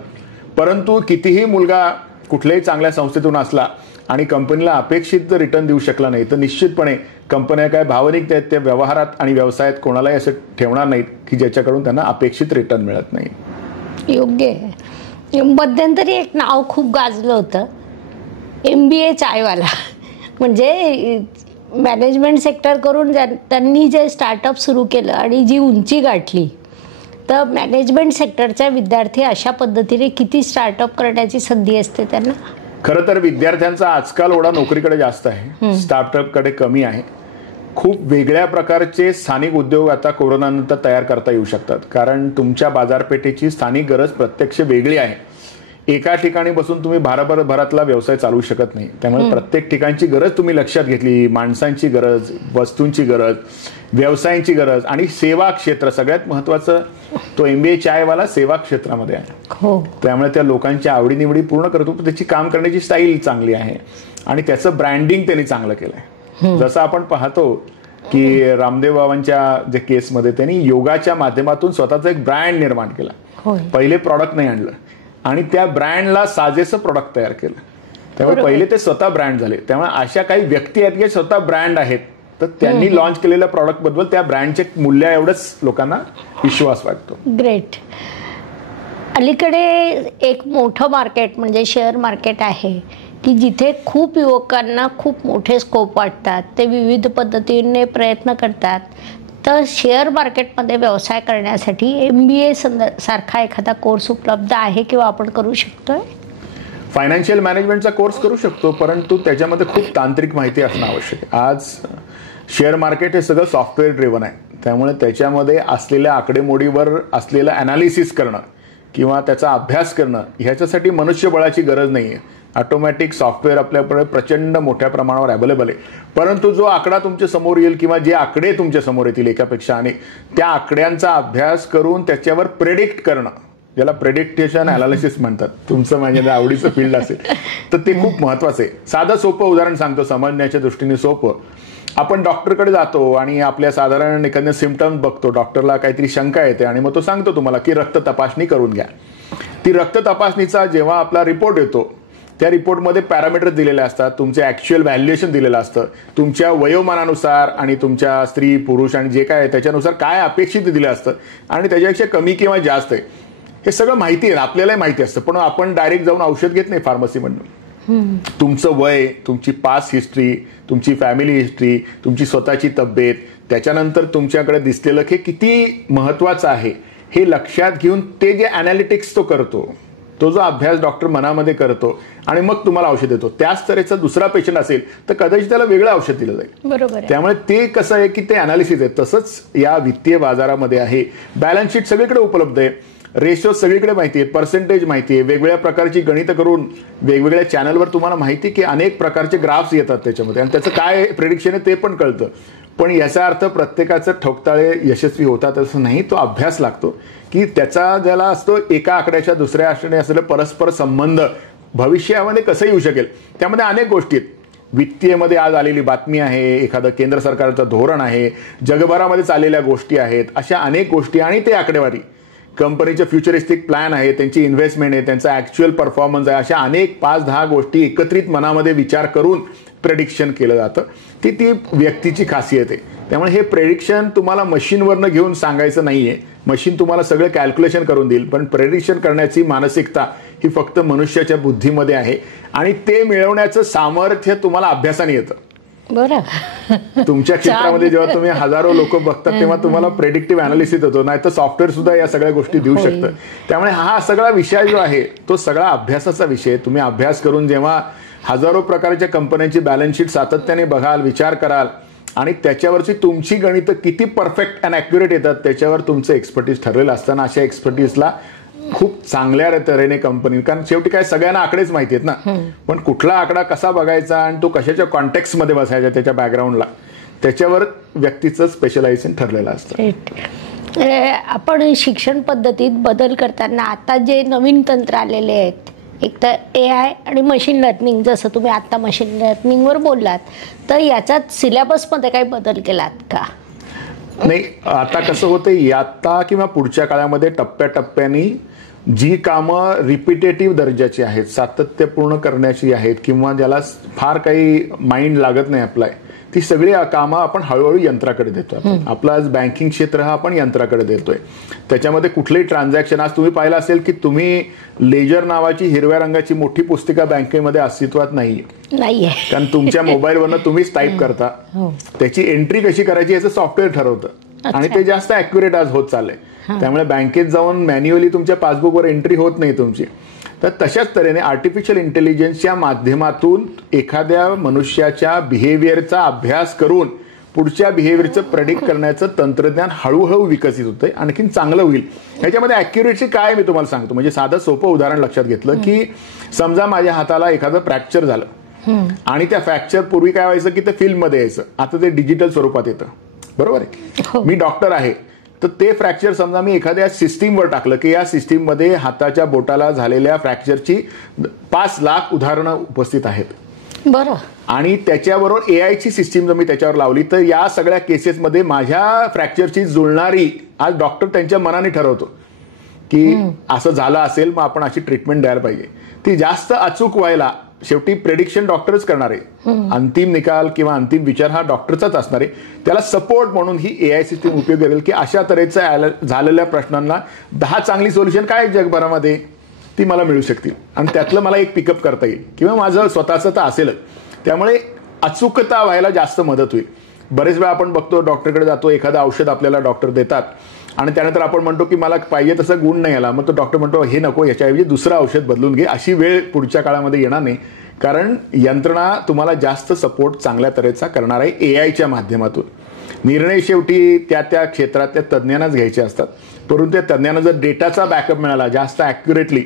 परंतु कितीही मुलगा कुठल्याही चांगल्या संस्थेतून असला आणि कंपनीला अपेक्षित रिटर्न देऊ शकला नाही तर निश्चितपणे कंपन्या काय भावनिक आहेत त्या व्यवहारात आणि व्यवसायात कोणालाही असं ठेवणार नाहीत की ज्याच्याकडून त्यांना अपेक्षित रिटर्न मिळत नाही. योग्य आहे. मध्यंतरी एक नाव खूप गाजलं होतं, MBA चायवाला. म्हणजे मॅनेजमेंट सेक्टर करून त्यांनी जे स्टार्टअप सुरू केलं आणि जी उंची गाठली, तर मॅनेजमेंट सेक्टरचा विद्यार्थी अशा पद्धतीने किती स्टार्टअप करण्याची संधी असते त्यांना? खरं तर विद्यार्थ्यांचा आजकाल ओढा नोकरीकडे जास्त आहे, स्टार्टअपकडे कमी आहे. खूप वेगळ्या प्रकारचे स्थानिक उद्योग आता कोरोनानंतर तयार करता येऊ शकतात, कारण तुमच्या बाजारपेठेची स्थानिक गरज प्रत्यक्ष वेगळी आहे. एका ठिकाणी बसून तुम्ही भारतभरातला व्यवसाय चालवू शकत नाही. त्यामुळे प्रत्येक ठिकाणची गरज तुम्ही लक्षात घेतली, माणसांची गरज, वस्तूंची गरज, व्यवसायांची गरज आणि सेवा क्षेत्र सगळ्यात महत्वाचं. तो MBA चायवाला सेवा क्षेत्रामध्ये आहे, त्यामुळे त्या लोकांच्या आवडीनिवडी पूर्ण करतो. त्याची काम करण्याची स्टाईल चांगली आहे आणि त्याचं ब्रँडिंग त्यांनी चांगलं केलंय. जसं आपण पाहतो की रामदेव बाबांच्या जे केसमध्ये त्यांनी योगाच्या माध्यमातून स्वतःचा एक ब्रँड निर्माण केला. पहिले प्रॉडक्ट नाही आणलं आणि त्या ब्रँडला साजेसं प्रॉडक्ट तयार केलं. त्यामुळे पहिले ते स्वतः ब्रँड झाले. त्यामुळे अशा काही व्यक्ती आहेत की स्वतः ब्रँड आहेत, तर त्यांनी लॉन्च केलेल्या प्रॉडक्ट बद्दल त्या ब्रँडचे मूल्य एवढंच लोकांना विश्वास वाटतो. ग्रेट. अलीकडे एक मोठं मार्केट म्हणजे शेअर मार्केट आहे की जिथे खूप युवकांना खूप मोठे स्कोप वाटतात, ते विविध पद्धतीने प्रयत्न करतात. तर शेअर मार्केटमध्ये व्यवसाय करण्यासाठी MBA सारखा एखादा कोर्स उपलब्ध आहे किंवा आपण करू शकतोय? फायनान्शियल मॅनेजमेंटचा कोर्स करू शकतो, परंतु त्याच्यामध्ये खूप तांत्रिक माहिती असणं आवश्यक आहे. आज शेअर मार्केट हे सगळं सॉफ्टवेअर ड्रिव्हन आहे, त्यामुळे त्याच्यामध्ये असलेल्या आकडेमोडीवर असलेलं ॲनालिसिस करणं किंवा त्याचा अभ्यास करणं ह्याच्यासाठी मनुष्यबळाची गरज नाही आहे. ऑटोमॅटिक सॉफ्टवेअर आपल्याकडे प्रचंड मोठ्या प्रमाणावर अवेलेबल आहे. परंतु जो आकडा तुमच्या समोर येईल किंवा जे आकडे तुमच्या समोर येतील एकापेक्षा अनेक, त्या आकड्यांचा अभ्यास करून त्याच्यावर प्रेडिक्ट करणं, ज्याला प्रेडिक्टेशन अनालिसिस म्हणतात, तुमचं माझ्या आवडीचं फील्ड असेल तर ते खूप महत्वाचं आहे. साधं सोपं उदाहरण सांगतो, समजण्याच्या दृष्टीने सोपं. आपण डॉक्टरकडे जातो आणि आपल्या साधारण एखाद्या सिम्पटम्स बघतो, डॉक्टरला काहीतरी शंका येते आणि मग तो सांगतो तुम्हाला की रक्त तपासणी करून घ्या. ती रक्त तपासणीचा जेव्हा आपला रिपोर्ट येतो त्या रिपोर्टमध्ये पॅरामीटर्स दिलेले असतात, तुमचे ऍक्च्युअल व्हॅल्युएशन दिलेलं असतं, तुमच्या वयोमानानुसार आणि तुमच्या स्त्री पुरुष आणि जे काय आहे त्याच्यानुसार काय अपेक्षित दिलं असतं आणि त्याच्यापेक्षा कमी किंवा जास्त आहे हे सगळं माहिती आहे, आपल्यालाही माहिती असतं. पण आपण डायरेक्ट जाऊन औषध घेत नाही फार्मसीमधून. तुमचं वय, तुमची पास्ट हिस्ट्री, तुमची फॅमिली हिस्ट्री, तुमची स्वतःची तब्येत, त्याच्यानंतर तुमच्याकडे दिसलेलं हे किती महत्वाचं आहे हे लक्षात घेऊन ते जे अनालिटिक्स तो करतो, तो जो अभ्यास डॉक्टर मनामध्ये करतो आणि मग तुम्हाला औषध देतो. त्याच तऱ्हेचा दुसरा पेशंट असेल तर कदाचित त्याला वेगळं औषध दिलं जाईल. बरोबर. त्यामुळे ते कसं आहे की ते अनालिसिस आहे. तसंच या वित्तीय बाजारामध्ये आहे. बॅलन्स शीट सगळीकडे उपलब्ध आहे, रेशो सगळीकडे माहिती आहे, पर्सेंटेज माहिती आहे, वेगवेगळ्या प्रकारची गणितं करून वेगवेगळ्या चॅनलवर तुम्हाला माहिती की अनेक प्रकारचे ग्राफ्स येतात त्याच्यामध्ये आणि त्याचं काय प्रेडिक्शन आहे ते पण कळतं. पण याचा अर्थ प्रत्येकाचं ठोकताळे यशस्वी होतात असं नाही. तो अभ्यास लागतो की त्याचा ज्याला असतो एका आकड्याच्या दुसऱ्या आकड्याने असलेलं परस्पर संबंध भविष्यामध्ये कसं येऊ शकेल. त्यामध्ये अनेक गोष्टी आहेत. वित्तीयमध्ये आज आलेली बातमी आहे, एखादं केंद्र सरकारचं धोरण आहे, जगभरामध्ये चाललेल्या गोष्टी आहेत, अशा अनेक गोष्टी आणि ते आकडेवारी, कंपनीचे फ्युचरिस्टिक प्लॅन आहे, त्यांची इन्व्हेस्टमेंट आहे, त्यांचा ऍक्च्युअल परफॉर्मन्स आहे, अशा अनेक 5-10 गोष्टी एकत्रित मनामध्ये विचार करून प्रेडिक्शन केलं जातं. ती व्यक्तीची खासियत आहे. त्यामुळे हे प्रेडिक्शन तुम्हाला मशीनवरनं घेऊन सांगायचं नाहीये. मशीन तुम्हाला सगळं कॅल्क्युलेशन करून देईल, पण प्रेडिक्शन करण्याची मानसिकता ही फक्त मनुष्याच्या बुद्धीमध्ये आहे आणि ते मिळवण्याचं सामर्थ्य तुम्हाला अभ्यासाने येतं. बरं. तुमच्या क्षेत्रामध्ये जेव्हा तुम्ही हजारो लोक बघतात तेव्हा तुम्हाला प्रेडिक्टिव्ह अनालिसिस होतो, नाही तर सॉफ्टवेअर सुद्धा या सगळ्या गोष्टी देऊ शकतं. त्यामुळे हा सगळा विषय जो आहे तो सगळा अभ्यासाचा विषय. तुम्ही अभ्यास करून जेव्हा हजारो प्रकारच्या कंपन्यांची बॅलन्स शीट सातत्याने बघाल, विचार कराल आणि त्याच्यावरची तुमची गणितं किती परफेक्ट अँड ॲक्युरेट येतात त्याच्यावर तुमचं एक्सपर्टीज ठरलेलं असताना अशा एक्सपर्टीजला खूप चांगल्या तऱ्हेने कंपनी, कारण शेवटी काय सगळ्यांना आकडेच माहिती आहेत ना, पण कुठला आकडा कसा बघायचा आणि तो कशाच्या कॉन्टेक्स्टमध्ये बसायचा त्याच्या बॅकग्राऊंडला, त्याच्यावर व्यक्तीचं स्पेशलायझेशन ठरलेलं असतं. आपण शिक्षण पद्धतीत बदल करताना आता जे नवीन तंत्र आलेले आहेत, एक तर AI आणि मशीन लर्निंग, जसं तुम्ही आता मशीन लर्निंगवर बोललात, तर याच्यात सिलेबसमध्ये काही बदल केलात का? नाही, आता कसं होतं, आता किंवा पुढच्या काळामध्ये टप्प्याटप्प्याने जी कामं रिपिटेटिव्ह दर्जाची आहेत, सातत्यपूर्ण करण्याची आहेत किंवा ज्याला फार काही माइंड लागत नाही अप्लाय, ती सगळी कामं आपण हळूहळू यंत्राकडे देतोय. आपला आज बँकिंग क्षेत्र हा आपण यंत्राकडे देतोय. त्याच्यामध्ये कुठलेही ट्रान्झॅक्शन, आज तुम्ही पाहिलं असेल की तुम्ही लेजर नावाची हिरव्या रंगाची मोठी पुस्तिका बँकेमध्ये अस्तित्वात नाहीये, कारण तुमच्या मोबाईलवरनं तुम्हीच टाईप करता. त्याची एंट्री कशी करायची याचं सॉफ्टवेअर ठरवतं आणि ते जास्त ॲक्युरेट आज होत चाललंय. त्यामुळे बँकेत जाऊन मॅन्युअली तुमच्या पासबुकवर एंट्री होत नाही तुमची. तर तशाच तऱ्हेने आर्टिफिशियल इंटेलिजन्सच्या माध्यमातून एखाद्या मनुष्याच्या बिहेवियरचा अभ्यास करून पुढच्या बिहेवियरचं प्रेडिक्ट करण्याचं तंत्रज्ञान हळूहळू विकसित होतंय, आणखीन चांगलं होईल. ह्याच्यामध्ये ॲक्युरेसी काय मी तुम्हाला सांगतो. म्हणजे साधं सोपं उदाहरण लक्षात घेतलं की समजा माझ्या हाताला एखादं फ्रॅक्चर झालं आणि त्या फ्रॅक्चर पूर्वी काय व्हायचं की ते फिल्ममध्ये यायचं, आता ते डिजिटल स्वरूपात येतं. बरोबर आहे. मी डॉक्टर आहे, तर ते फ्रॅक्चर समजा मी एखाद्या सिस्टीमवर टाकलं की या सिस्टीममध्ये हाताच्या बोटाला झालेल्या फ्रॅक्चरची 5 लाख उदाहरणं उपस्थित आहेत. बरं. आणि त्याच्याबरोबर AIची सिस्टीम जर मी त्याच्यावर लावली तर या सगळ्या केसेसमध्ये माझ्या फ्रॅक्चरची जुळणारी आज डॉक्टर त्यांच्या मनाने ठरवतो की असं झालं असेल मग आपण अशी ट्रीटमेंट द्यायला पाहिजे. ती जास्त अचूक व्हायला शेवटी प्रेडिक्शन डॉक्टरच करणार आहे. अंतिम निकाल किंवा अंतिम विचार हा डॉक्टरचाच असणार आहे. त्याला सपोर्ट म्हणून ही AI सिस्टीम उपयोग करेल की अशा तऱ्हेच्या झालेल्या प्रश्नांना 10 चांगली सोल्युशन काय जगभरामध्ये ती मला मिळू शकतील आणि त्यातलं मला एक पिकअप करता येईल किंवा माझं स्वतःचं तर असेलच. त्यामुळे अचूकता व्हायला जास्त मदत होईल. बरेच वेळा आपण बघतो डॉक्टरकडे जातो, एखादं औषध आपल्याला डॉक्टर देतात आणि त्यानंतर आपण म्हणतो की मला पाहिजे तसं गुण नाही आला, मग तो डॉक्टर म्हणतो हे नको, याच्याऐवजी दुसरं औषध बदलून घे. अशी वेळ पुढच्या काळामध्ये येणार नाही, कारण यंत्रणा तुम्हाला जास्त सपोर्ट चांगल्या तऱ्हेचा करणार आहे AIच्या माध्यमातून. निर्णय शेवटी त्या क्षेत्रात तज्ज्ञांनाच घ्यायचे असतात, परंतु त्या तज्ज्ञांना जर डेटाचा बॅकअप मिळाला जास्त ॲक्युरेटली,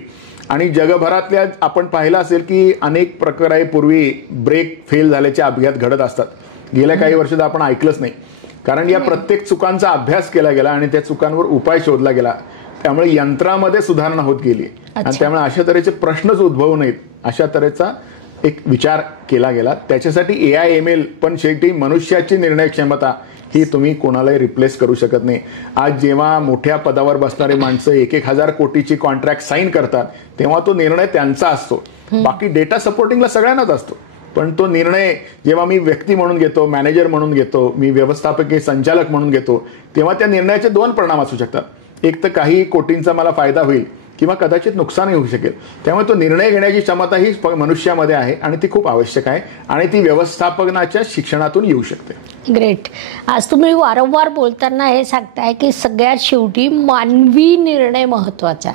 आणि जगभरातल्या आपण पाहिलं असेल की अनेक प्रकारे पूर्वी ब्रेक फेल झाल्याचे अपघात घडत असतात. गेल्या काही वर्षात आपण ऐकलंच नाही, कारण या प्रत्येक चुकांचा अभ्यास केला गेला आणि त्या चुकांवर उपाय शोधला गेला. त्यामुळे यंत्रामध्ये सुधारणा होत गेली आणि त्यामुळे अशा तऱ्हेचे प्रश्नच उद्भवू नयेत अशा तऱ्हेचा एक विचार केला गेला. त्याच्यासाठी AI/ML, पण शेवटी मनुष्याची निर्णय क्षमता ही तुम्ही कोणालाही रिप्लेस करू शकत नाही. आज जेव्हा मोठ्या पदावर बसणारे माणसं 1,000 कोटीची कॉन्ट्रॅक्ट साईन करतात तेव्हा तो निर्णय त्यांचा असतो. बाकी डेटा सपोर्टिंगला सगळ्यांनाच असतो, पण तो निर्णय जेव्हा मी व्यक्ती म्हणून घेतो, मॅनेजर म्हणून घेतो, मी व्यवस्थापकीय संचालक म्हणून घेतो, तेव्हा त्या निर्णयाचे दोन परिणाम असू शकतात. एक तर काही कोटींचा मला फायदा होईल किंवा कदाचित नुकसानही होऊ शकेल. त्यामुळे तो निर्णय घेण्याची क्षमता ही मनुष्यामध्ये आहे आणि ती खूप आवश्यक आहे आणि ती व्यवस्थापनाच्या शिक्षणातून येऊ शकते. ग्रेट. आज तुम्ही वारंवार बोलताना हे सांगताय की सगळ्यात शेवटी मानवी निर्णय महत्त्वाचा.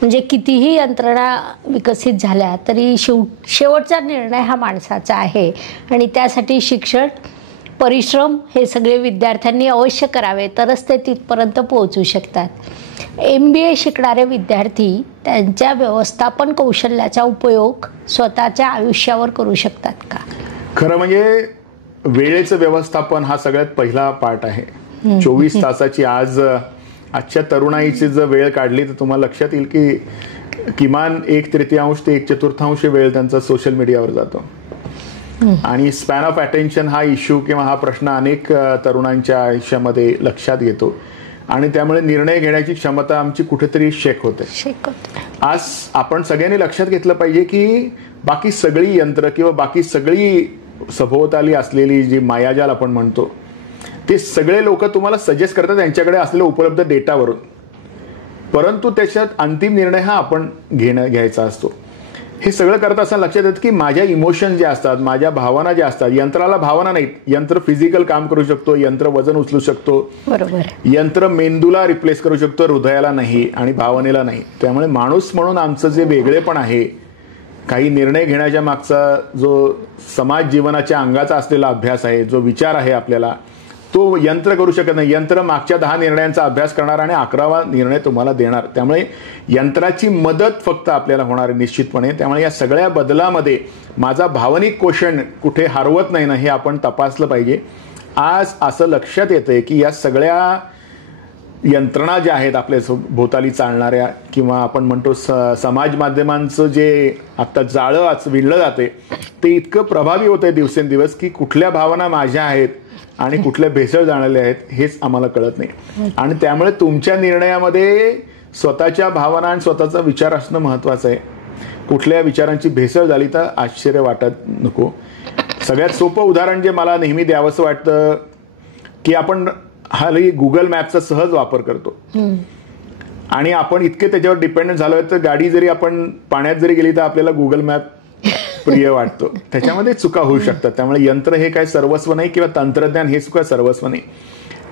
म्हणजे कितीही यंत्रणा विकसित झाल्या तरी शेवटचा निर्णय हा माणसाचा आहे आणि त्यासाठी शिक्षण, परिश्रम हे सगळे विद्यार्थ्यांनी अवश्य करावे, तरच ते तिथपर्यंत पोहोचू शकतात. MBA शिकणारे विद्यार्थी त्यांच्या व्यवस्थापन कौशल्याचा उपयोग स्वतःच्या आयुष्यावर करू शकतात का? खरं म्हणजे वेळेचं व्यवस्थापन हा सगळ्यात पहिला पार्ट आहे. 24 तासाची आजच्या तरुणाईची जर वेळ काढली तर तुम्हाला लक्षात येईल की किमान 1/3 ते 1/4 वेळ त्यांचा सोशल मीडियावर जातो. आणि स्पॅन ऑफ अटेन्शन हा इश्यू किंवा हा प्रश्न अनेक तरुणांच्या आयुष्यामध्ये लक्षात घेतो आणि त्यामुळे निर्णय घेण्याची क्षमता आमची कुठेतरी शेक होते. आज आपण सगळ्यांनी लक्षात घेतलं पाहिजे की बाकी सगळी यंत्र किंवा बाकी सगळी सभोवताली असलेली जी मायाजाल आपण म्हणतो, ते सगळे लोक तुम्हाला सजेस्ट करतात त्यांच्याकडे असलेल्या उपलब्ध डेटावरून, परंतु त्याच्यात अंतिम निर्णय हा आपण घ्यायचा असतो. हे सगळं करत असताना लक्षात येतं की माझ्या इमोशन ज्या असतात, माझ्या भावना ज्या असतात, यंत्राला भावना नाहीत. यंत्र फिजिकल काम करू शकतो, यंत्र वजन उचलू शकतो, बरोबर, यंत्र मेंदूला रिप्लेस करू शकतो, हृदयाला नाही आणि भावनेला नाही. त्यामुळे माणूस म्हणून आमचं जे वेगळेपण आहे, काही निर्णय घेण्याच्या मागचा जो समाज जीवनाच्या अंगाचा असलेला अभ्यास आहे, जो विचार आहे आपल्याला, तो यंत्र करू शकत नाही. यंत्र मागच्या 10 निर्णयांचा अभ्यास करणार आणि 11वा निर्णय तुम्हाला देणार. त्यामुळे यंत्राची मदत फक्त आपल्याला होणार आहे निश्चितपणे. त्यामुळे या सगळ्या बदलामध्ये माझा भावनिक कोशण कुठे हरवत नाही ना, हे आपण तपासलं पाहिजे. आज असं लक्षात येतंय की या सगळ्या यंत्रणा ज्या आहेत आपल्या भोवताली चालणाऱ्या किंवा आपण म्हणतो समाज माध्यमांचं जे आता जाळं विणलं जाते, ते इतकं प्रभावी होतंय दिवसेंदिवस की कुठल्या भावना माझ्या आहेत आणि कुठल्या भेसळ जाणलेल्या आहेत हेच आम्हाला कळत नाही. आणि त्यामुळे तुमच्या निर्णयामध्ये स्वतःच्या भावना आणि स्वतःचा विचार असणं महत्वाचं आहे. कुठल्या विचारांची भेसळ झाली तर आश्चर्य वाटत नको. सगळ्यात सोपं उदाहरण जे मला नेहमी द्यावंसं वाटतं की आपण हल्ली गुगल मॅपचा सहज वापर करतो आणि आपण इतके त्याच्यावर डिपेंडंट झालोय तर गाडी जरी आपण पाण्यात जरी गेली तर आपल्याला गुगल मॅप प्रिय वाटतो. त्याच्यामध्ये चुका होऊ शकतात. त्यामुळे यंत्र हे काय सर्वस्व नाही किंवा तंत्रज्ञान हे सुद्धा सर्वस्व नाही.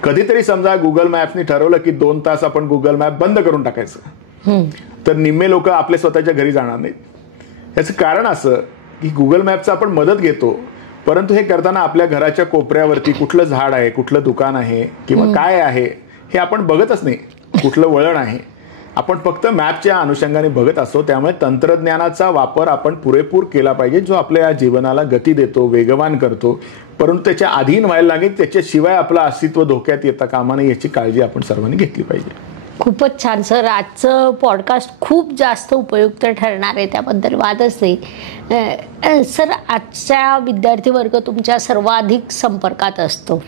कधीतरी समजा गुगल मॅपने ठरवलं की 2 तास आपण गुगल मॅप बंद करून टाकायचं, तर निम्मे लोक आपल्या स्वतःच्या घरी जाणार नाहीत. याचं कारण असं की गुगल मॅपचं आपण मदत घेतो, परंतु हे करताना आपल्या घराच्या कोपऱ्यावरती कुठलं झाड आहे, कुठलं दुकान आहे किंवा काय आहे हे आपण बघतच नाही. कुठलं वळण आहे आपण फक्त मॅपच्या अनुषंगाने बघत असतो. त्यामुळे तंत्रज्ञानाचा वापर आपण पुरेपूर केला पाहिजे, जो आपल्या जीवनाला गती देतो, वेगवान करतो, परंतु त्याच्या अधीन व्हायला लागेल. त्याच्याशिवाय आपलं अस्तित्व धोक्यात येता कामा नये याची काळजी आपण सर्वांनी घेतली पाहिजे. खूपच छान सर. आजचं पॉडकास्ट खूप जास्त उपयुक्त ठरणार आहे, त्याबद्दल वादच नाही. सर, आजचा विद्यार्थी वर्ग तुमच्या सर्वाधिक संपर्कात असतो.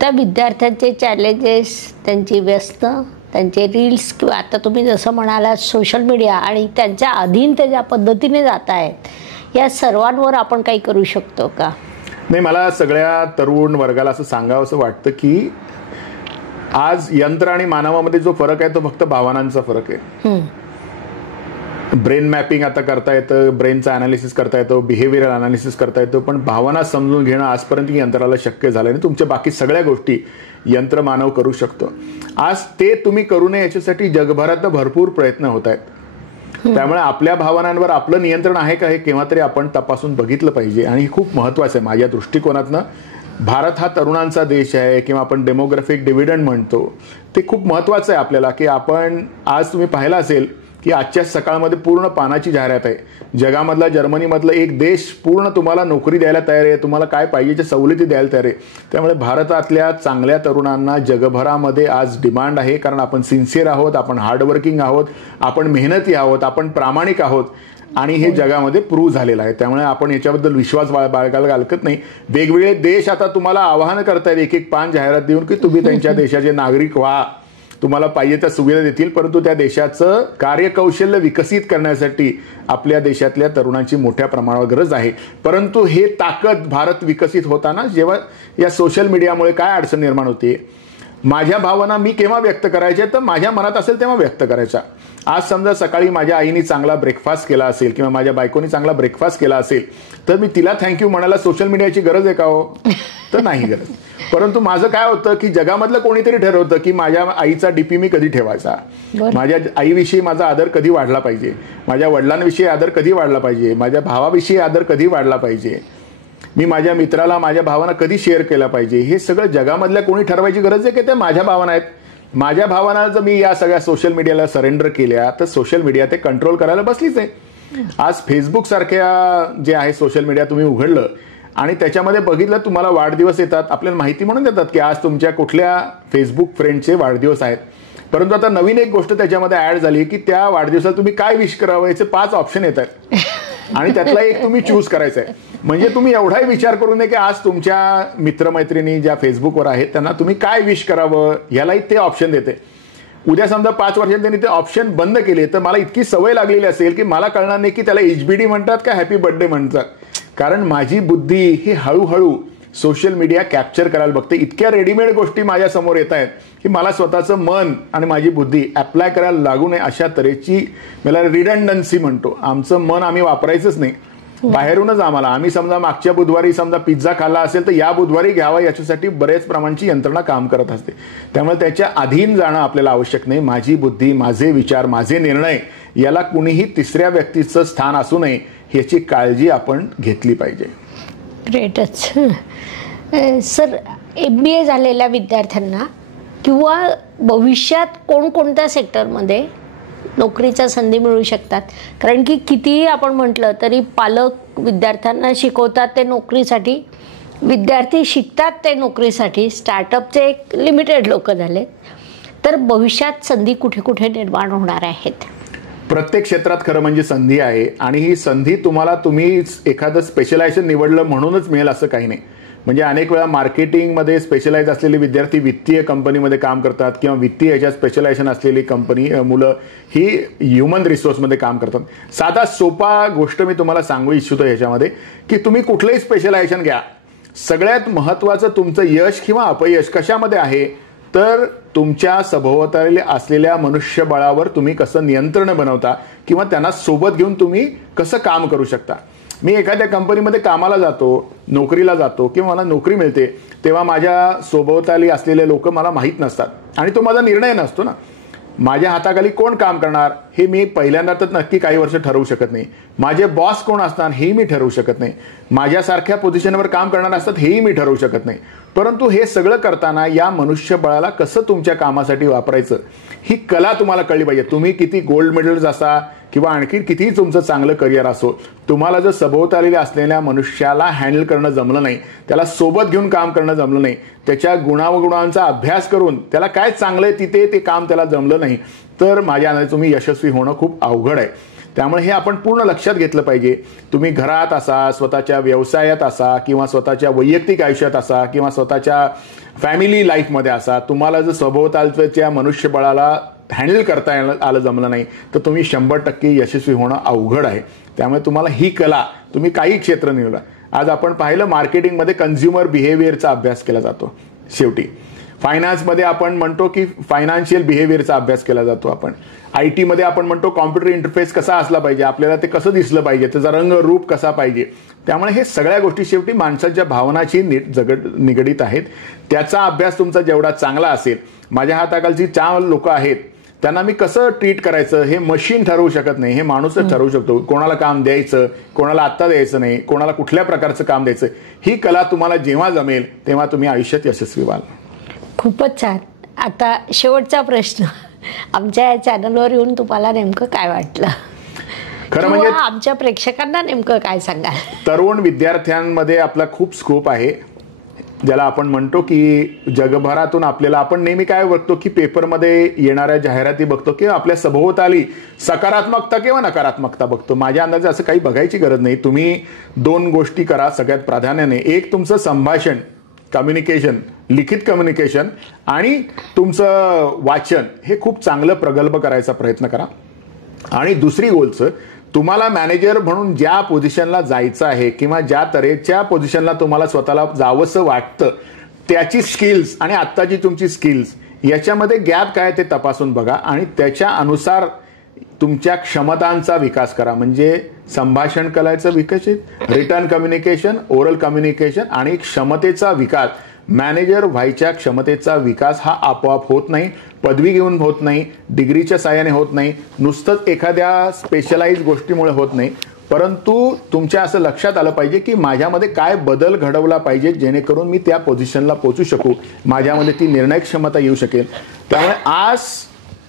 त्या विद्यार्थ्यांचे चॅलेंजेस, त्यांची व्यस्त, त्यांचे रील्स किंवा आता तुम्ही जसं म्हणालात सोशल मीडिया आणि त्यांच्या अधीन ते ज्या पद्धतीने जात आहेत, या सर्वांवर आपण काही करू शकतो का? नाही, मला सगळ्या तरुण वर्गाला असं सांगावं असं वाटतं की आज यंत्र आणि मानवामध्ये जो फरक आहे तो फक्त भावनांचा फरक आहे. ब्रेन मॅपिंग आता करता येतं, ब्रेनचा अनालिसिस करता येतो, बिहेवियरल अनालिसिस करता येतो, पण भावना समजून घेणं आजपर्यंत यंत्राला शक्य झालं नाही. तुमच्या बाकी सगळ्या गोष्टी यंत्र मानव करू शकतो. आज ते तुम्ही करू नये याच्यासाठी जगभरात भरपूर प्रयत्न होत आहेत. त्यामुळे आपल्या भावनांवर आपलं नियंत्रण आहे का हे केव्हा तरी आपण तपासून बघितलं पाहिजे आणि हे खूप महत्वाचं आहे. माझ्या दृष्टिकोनातनं भारत हा तरुणांचा देश आहे किंवा आपण डेमोग्राफिक डिव्हिडंड म्हणतो, ते खूप महत्वाचं आहे आपल्याला की आपण आज तुम्ही पाहिलं असेल की आजच्या सकाळमध्ये पूर्ण पानाची जाहिरात आहे. जगामधला जर्मनीमधला एक देश पूर्ण तुम्हाला नोकरी द्यायला तयार आहे, तुम्हाला काय पाहिजे सवलती द्यायला तयार आहे. त्यामुळे भारतातल्या चांगल्या तरुणांना जगभरामध्ये आज डिमांड आहे, कारण आपण सिन्सिअर आहोत, आपण हार्डवर्किंग आहोत, आपण मेहनती आहोत, आपण प्रामाणिक आहोत आणि हे जगामध्ये प्रूव्ह झालेलं आहे. त्यामुळे आपण याच्याबद्दल विश्वास बाळगायला हरकत नाही. वेगवेगळे देश आता तुम्हाला आवाहन करतायत एक पान जाहिरात देऊन की तुम्ही त्यांच्या देशाचे नागरिक व्हा, तुम्हाला पाहिजे त्या सुविधा देतील, परंतु त्या देशाचं कार्यकौशल्य विकसित करण्यासाठी आपल्या देशातल्या तरुणांची मोठ्या प्रमाणावर गरज आहे. परंतु हे ताकद भारत विकसित होताना जेव्हा या सोशल मीडियामुळे काय अडचण निर्माण होते, माझ्या भावना मी केव्हा व्यक्त करायच्या तर माझ्या मनात असेल तेव्हा व्यक्त करायचा. आज समजा सकाळी माझ्या आईने चांगला ब्रेकफास्ट केला असेल किंवा माझ्या बायकोनी चांगला ब्रेकफास्ट केला असेल तर मी तिला थँक्यू म्हणायला सोशल मीडियाची गरज आहे का हो? तर नाही गरज. परंतु माझं काय होतं की जगामधलं कोणीतरी ठरवतं की माझ्या आईचा डीपी मी कधी ठेवायचा, माझ्या आईविषयी माझा आदर कधी वाढला पाहिजे, माझ्या वडिलांविषयी आदर कधी वाढला पाहिजे, माझ्या भावाविषयी आदर कधी वाढला पाहिजे, मी माझ्या मित्राला माझ्या भावना कधी शेअर केला पाहिजे. हे सगळं जगामधल्या कोणी ठरवायची गरज आहे की त्या माझ्या भावना आहेत. माझ्या भावना जर मी या सगळ्या सोशल मीडियाला सरेंडर केल्या तर सोशल मीडिया ते कंट्रोल करायला बसलीच आहे. आज फेसबुक सारख्या जे आहे सोशल मीडिया तुम्ही उघडलं आणि त्याच्यामध्ये बघितलं तुम्हाला वाढदिवस येतात, आपल्याला माहिती म्हणून देतात की आज तुमच्या कुठल्या फेसबुक फ्रेंडचे वाढदिवस आहेत. परंतु आता नवीन एक गोष्ट त्याच्यामध्ये ऍड झाली की त्या वाढदिवसाला तुम्ही काय विश करावं याचे 5 ऑप्शन येत आहेत आणि त्यातला एक तुम्ही चूज करायचं आहे. म्हणजे तुम्ही एवढाही विचार करू नये की आज तुमच्या मित्रमैत्रिणी ज्या फेसबुकवर आहेत त्यांना तुम्ही काय विश करावं यालाही ते ऑप्शन देते. उद्या समजा 5 वर्षांनी त्यांनी ते ऑप्शन बंद केले तर मला इतकी सवय लागलेली असेल की मला कळणार नाही की त्याला HBD म्हणतात का हॅपी बर्थडे म्हणतात. कारण माझी बुद्धी ही हळूहळू सोशल मीडिया कॅप्चर करायला बघते. इतक्या रेडीमेड गोष्टी माझ्या समोर येत आहेत की मला स्वतःचं मन आणि माझी बुद्धी अप्लाय करायला लागू नये अशा तऱ्हेची मला रिडंडन्सी म्हणतो. आमचं मन आम्ही वापरायचंच नाही, बाहेरूनच आम्हाला आम्ही समजा मागच्या बुधवारी समजा पिझ्झा खाल्ला असेल तर या बुधवारी घ्यावा याच्यासाठी बरेच प्रमाणची यंत्रणा काम करत असते. त्यामुळे त्याच्या अधीन जाणं आपल्याला आवश्यक नाही. माझी बुद्धी, माझे विचार, माझे निर्णय याला कुणीही तिसऱ्या व्यक्तीचं स्थान असू नये याची काळजी आपण घेतली पाहिजे. ग्रेटच. सर, MBA झालेल्या विद्यार्थ्यांना किंवा भविष्यात कोणकोणत्या सेक्टरमध्ये नोकरीच्या संधी मिळू शकतात? कारण की कितीही आपण म्हटलं तरी पालक विद्यार्थ्यांना शिकवतात ते नोकरीसाठी, विद्यार्थी शिकतात ते नोकरीसाठी, स्टार्टअपचे एक लिमिटेड लोक झाले. तर भविष्यात संधी कुठे कुठे निर्माण होणार आहेत? प्रत्येक क्षेत्रात खरं म्हणजे संधी आहे आणि ही संधी तुम्ही एखादं स्पेशलायझेशन निवडलं म्हणूनच मिळेल असं काही नाही. म्हणजे अनेक वेळा मार्केटिंगमध्ये स्पेशलाइज असलेले विद्यार्थी वित्तीय कंपनीमध्ये काम करतात किंवा वित्तीय याच्यात स्पेशलायझेशन असलेली मुलं ही ह्युमन रिसोर्समध्ये काम करतात. साधा सोपा गोष्ट मी तुम्हाला सांगू इच्छितो याच्यामध्ये की तुम्ही कुठलंही स्पेशलायझेशन घ्या, सगळ्यात महत्त्वाचं तुमचं यश किंवा अपयश कशामध्ये आहे तर तुमच्या सभोवताली असलेल्या मनुष्यबळावर तुम्ही कसं नियंत्रण बनवता किंवा त्यांना सोबत घेऊन तुम्ही कसं काम करू शकता. मी एखाद्या कंपनीमध्ये कामाला जातो, नोकरीला जातो किंवा मला नोकरी मिळते तेव्हा माझ्या सोबताली असलेले लोक मला माहीत नसतात आणि तो माझा निर्णय नसतो ना. माझ्या हाताखाली कोण काम करणार हे मी पहिल्यांदा तर नक्की काही वर्ष ठरवू शकत नाही. माझे बॉस कोण असणार हेही मी ठरवू शकत नाही. माझ्यासारख्या पोझिशनवर काम करणार असतात हेही मी ठरवू शकत नाही. परंतु हे सगळं करताना या मनुष्यबळाला कसं तुमच्या कामासाठी वापरायचं ही कला तुम्हाला कळली पाहिजे. तुम्ही किती गोल्ड मेडल्स असा किंवा आणखी कितीही तुमचं चांगलं करिअर असो, तुम्हाला जर सभोवताली असलेल्या मनुष्याला हँडल करणं जमलं नाही, त्याला सोबत घेऊन काम करणं जमलं नाही, त्याच्या गुणावगुणांचा अभ्यास करून त्याला काय चांगलं आहे तिथे ते काम त्याला जमलं नाही तर माझ्या अंदाजे तुम्ही यशस्वी होणं खूप अवघड आहे. त्यामुळे हे आपण पूर्ण लक्षात घेतलं पाहिजे. तुम्ही घरात असा, स्वतःच्या व्यवसायात असा किंवा स्वतःच्या वैयक्तिक आयुष्यात असा किंवा स्वतःच्या फॅमिली लाईफमध्ये असा, तुम्हाला जर सभोवतालच्या मनुष्यबळाला हँडल करता आलं जमलं नाही तर तुम्ही 100% यशस्वी होणं अवघड आहे. त्यामुळे तुम्हाला ही कला तुम्ही काही क्षेत्र निवडा. आज आपण पाहिलं मार्केटिंगमध्ये कन्झ्युमर बिहेवियरचा अभ्यास केला जातो. शेवटी फायनान्समध्ये आपण म्हणतो की फायनान्शियल बिहेवियरचा अभ्यास केला जातो. आपण IT मध्ये आपण म्हणतो कॉम्प्युटर इंटरफेस कसा असला पाहिजे, आपल्याला ते कसं दिसलं पाहिजे, त्याचा रंग रूप कसा पाहिजे. त्यामुळे हे सगळ्या गोष्टी शेवटी माणसाच्या भावनाशी निगडीत आहेत. त्याचा अभ्यास तुमचा जेवढा चांगला असेल, माझ्या हाताखालची 4 लोक आहेत त्यांना मी कसं ट्रीट करायचं हे मशीन ठरवू शकत नाही, हे माणूसच ठरवू शकतो. कोणाला काम द्यायचं, कोणाला आत्ता द्यायचं नाही, कोणाला कुठल्या प्रकारचं काम द्यायचं, ही कला तुम्हाला जेव्हा जमेल तेव्हा तुम्ही आयुष्यात यशस्वी व्हाल. खूपच छान. आता शेवटचा प्रश्न, आमच्या या चॅनलवर येऊन तुम्हाला नेमकं काय वाटलं? खरं म्हणजे आमच्या प्रेक्षकांना नेमकं काय सांगाल? तरुण विद्यार्थ्यांमध्ये आपला खूप स्कोप आहे. ज्याला आपण म्हणतो की जगभरातून आपल्याला आपण नेहमी काय बघतो की पेपरमध्ये येणाऱ्या जाहिराती बघतो किंवा आपल्या सभोवताली सकारात्मकता किंवा नकारात्मकता बघतो. माझ्या अंदाजे असं काही बघायची गरज नाही. तुम्ही 2 गोष्टी करा सगळ्यात प्राधान्याने. एक, तुमचं संभाषण, कम्युनिकेशन लिखित कम्युनिकेशन आणि तुमचं वाचन हे खूप चांगलं प्रगल्भ करायचा प्रयत्न करा. आणि दुसरी गोष्ट, तुम्हाला मॅनेजर म्हणून ज्या पोझिशनला जायचं आहे किंवा ज्या तऱ्हेच्या पोझिशनला तुम्हाला स्वतःला जावंसं वाटतं त्याची स्किल्स आणि आत्ताची तुमची स्किल्स याच्यामध्ये गॅप काय ते तपासून बघा आणि त्याच्या अनुसार तुमच्या क्षमतांचा विकास करा. म्हणजे संभाषण कलेचं विकसित, रिटर्न कम्युनिकेशन, ओरल कम्युनिकेशन आणि क्षमतेचा विकास. मॅनेजर व्हायच्या क्षमतेचा विकास हा आपोआप होत नाही, पदवी घेऊन होत नाही, डिग्रीच्या साहाय्याने होत नाही, नुसतंच एखाद्या स्पेशलाइज गोष्टीमुळे होत नाही. परंतु तुमच्या असं लक्षात आलं पाहिजे की माझ्यामध्ये काय बदल घडवला पाहिजे जेणेकरून मी त्या पोझिशनला पोहोचू शकू, माझ्यामध्ये ती निर्णय क्षमता येऊ शकेल. त्यामुळे आज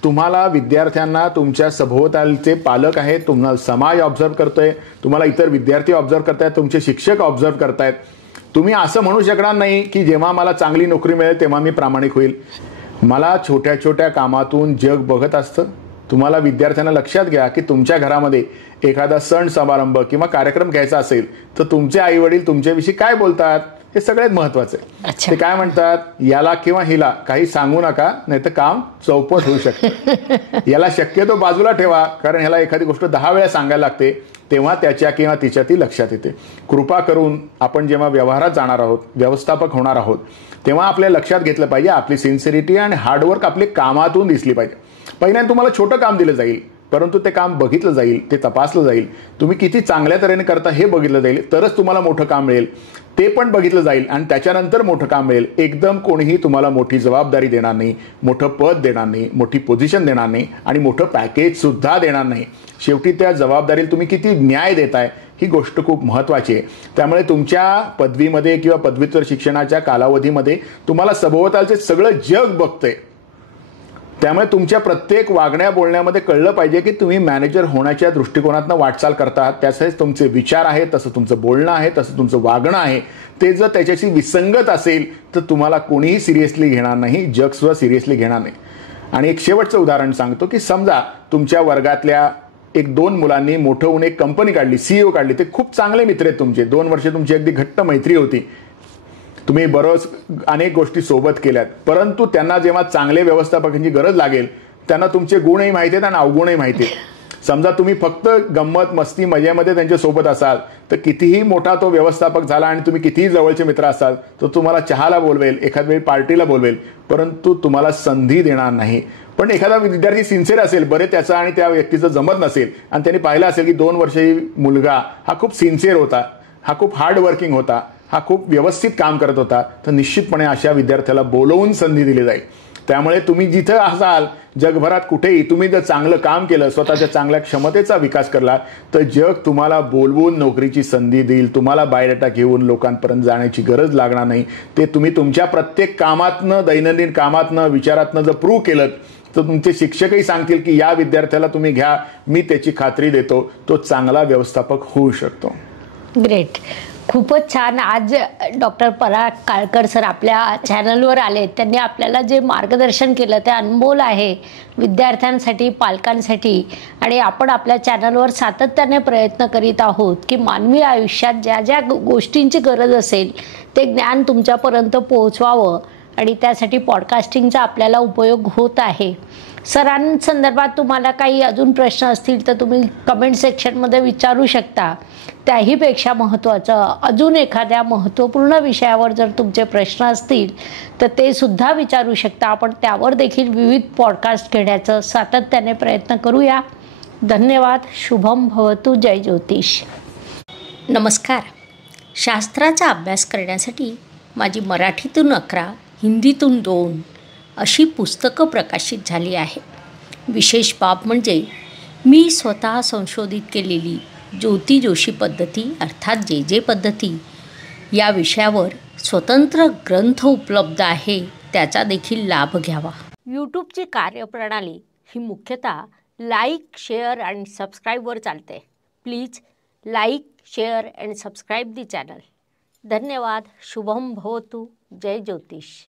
तुम्हाला विद्यार्थ्यांना तुमच्या सभोवतालचे पालक आहेत, तुम्हाला समाज ऑब्झर्व्ह करतोय, तुम्हाला इतर विद्यार्थी ऑब्झर्व्ह करतायत, तुमचे शिक्षक ऑब्झर्व्ह करतायत. तुम्ही असं म्हणू शकणार नाही की जेव्हा मला चांगली नोकरी मिळेल तेव्हा मी प्रामाणिक होईल. मला छोट्या छोट्या कामातून जग बघत असतं. तुम्हाला विद्यार्थ्यांना लक्षात घ्या की तुमच्या घरामध्ये एखादा सण समारंभ किंवा कार्यक्रम घ्यायचा असेल तर तुमचे आई वडील तुमच्याविषयी काय बोलतात हे सगळ्यात महत्वाचं आहे. ते काय म्हणतात, याला किंवा हिला काही सांगू नका नाही तर काम चौपट होऊ शकतं. याला शक्यतो बाजूला ठेवा, कारण ह्याला एखादी गोष्ट 10 वेळा सांगायला लागते तेव्हा त्याच्या किंवा तिच्या ती लक्षात येते. कृपा करून आपण जेव्हा व्यवहारात जाणार आहोत, व्यवस्थापक होणार आहोत, तेव्हा आपल्या लक्षात घेतलं पाहिजे आपली सिन्सिरिटी आणि हार्डवर्क आपली कामातून दिसली पाहिजे. पहिल्यांदा तुम्हाला छोटं काम दिलं जाईल, परंतु ते काम बघितलं जाईल, ते तपासलं जाईल, तुम्ही किती चांगल्या तऱ्हेने करता हे बघितलं जाईल, तरच तुम्हाला मोठं काम मिळेल. ते पण बघितलं जाईल आणि त्याच्यानंतर मोठं काम मिळेल. एकदम कोणीही तुम्हाला मोठी जबाबदारी देणार नाही, मोठं पद देणार नाही, मोठी पोझिशन देणार नाही आणि मोठं पॅकेज सुद्धा देणार नाही. शेवटी त्या जबाबदारीला तुम्ही किती न्याय देताय ही गोष्ट खूप महत्वाची आहे. त्यामुळे तुमच्या पदवीमध्ये किंवा पदव्युत्तर शिक्षणाच्या कालावधीमध्ये तुम्हाला सभोवतालचे सगळं जग बघतंय. त्यामुळे तुमच्या प्रत्येक वागण्या बोलण्यामध्ये कळलं पाहिजे की तुम्ही मॅनेजर होण्याच्या दृष्टिकोनातून वाटचाल करतात. त्यासाठी तुमचे विचार आहेत, तसं तुमचं बोलणं आहे, तसं तुमचं वागणं आहे. ते जर त्याच्याशी विसंगत असेल तर तुम्हाला कोणीही सिरियसली घेणार नाही, जग सुद्धा सिरियसली घेणार नाही. आणि एक शेवटचं उदाहरण सांगतो की समजा तुमच्या वर्गातल्या 1-2 मुलांनी मोठं होऊन एक कंपनी काढली, CEO काढली. ते खूप चांगले मित्र आहेत तुमचे, 2 वर्ष तुमची अगदी घट्ट मैत्री होती, तुम्ही बरोच अनेक गोष्टी सोबत केल्यात. परंतु त्यांना जेव्हा चांगले व्यवस्थापकांची गरज लागेल त्यांना तुमचे गुणही माहिती आहेत आणि अवगुणही माहिती आहेत. समजा तुम्ही फक्त गंमत मस्ती मजेमध्ये त्यांच्या सोबत असाल तर कितीही मोठा तो व्यवस्थापक झाला आणि तुम्ही कितीही जवळचे मित्र असाल तर तुम्हाला चहाला बोलवेल, एखाद वेळी पार्टीला बोलवेल, परंतु तुम्हाला संधी देणार नाही. पण एखादा विद्यार्थी सिन्सिअर असेल, बरे त्याचा आणि त्या व्यक्तीचं जमत नसेल आणि त्यांनी पाहिलं असेल की 2 वर्षीय मुलगा हा खूप सिन्सिअर होता, हा खूप हार्ड वर्किंग होता, हा खूप व्यवस्थित काम करत होता, तर निश्चितपणे अशा विद्यार्थ्याला बोलवून संधी दिली जाईल. त्यामुळे तुम्ही जिथं असाल जगभरात कुठेही, तुम्ही जर चांगलं काम केलं, स्वतःच्या चांगल्या क्षमतेचा विकास केला तर जग तुम्हाला बोलवून नोकरीची संधी देईल. तुम्हाला बायोडाटा घेऊन लोकांपर्यंत जाण्याची गरज लागणार नाही. ते तुम्ही तुमच्या प्रत्येक कामातनं, दैनंदिन कामातनं, विचारातनं जर प्रूव्ह केलं तर तुमचे शिक्षकही सांगतील की या विद्यार्थ्याला तुम्ही घ्या, मी त्याची खात्री देतो, तो चांगला व्यवस्थापक होऊ शकतो. ग्रेट, खूपच छान. आज डॉक्टर पराग काळकर सर आपल्या चॅनलवर आले, त्यांनी आपल्याला जे मार्गदर्शन केलं ते अनमोल आहे विद्यार्थ्यांसाठी, पालकांसाठी. आणि आपण आपल्या चॅनलवर सातत्याने प्रयत्न करीत आहोत की मानवी आयुष्यात ज्या ज्या गोष्टींची गरज असेल ते ज्ञान तुमच्यापर्यंत पोहोचवावं आणि त्यासाठी पॉडकास्टिंगचा आपल्याला उपयोग होत आहे. सरांसंदर्भात तुम्हाला काही अजून प्रश्न असतील तर तुम्ही कमेंट सेक्शनमध्ये विचारू शकता. त्याहीपेक्षा महत्त्वाचं, अजून एखाद्या महत्त्वपूर्ण विषयावर जर तुमचे प्रश्न असतील तर ते सुद्धा विचारू शकता. आपण त्यावर देखील विविध पॉडकास्ट घेण्याचं सातत्याने प्रयत्न करूया. धन्यवाद. शुभम भवतु. जय ज्योतिष. नमस्कार. शास्त्राचा अभ्यास करण्यासाठी माझी मराठीतून 11, हिंदीतून 2 अशी पुस्तकं प्रकाशित झाली आहे. विशेष बाब म्हणजे मी स्वतः संशोधित केलेली ज्योती जोशी पद्धती अर्थात JJ पद्धती या विषयावर स्वतंत्र ग्रंथ उपलब्ध आहे, त्याचा देखील लाभ घ्यावा. यूट्यूबची कार्यप्रणाली ही मुख्यतः लाईक, शेअर आणि सबस्क्राईबवर चालते. Please like, share and subscribe the channel. धन्यवाद. शुभम भवतु. जय ज्योतिष.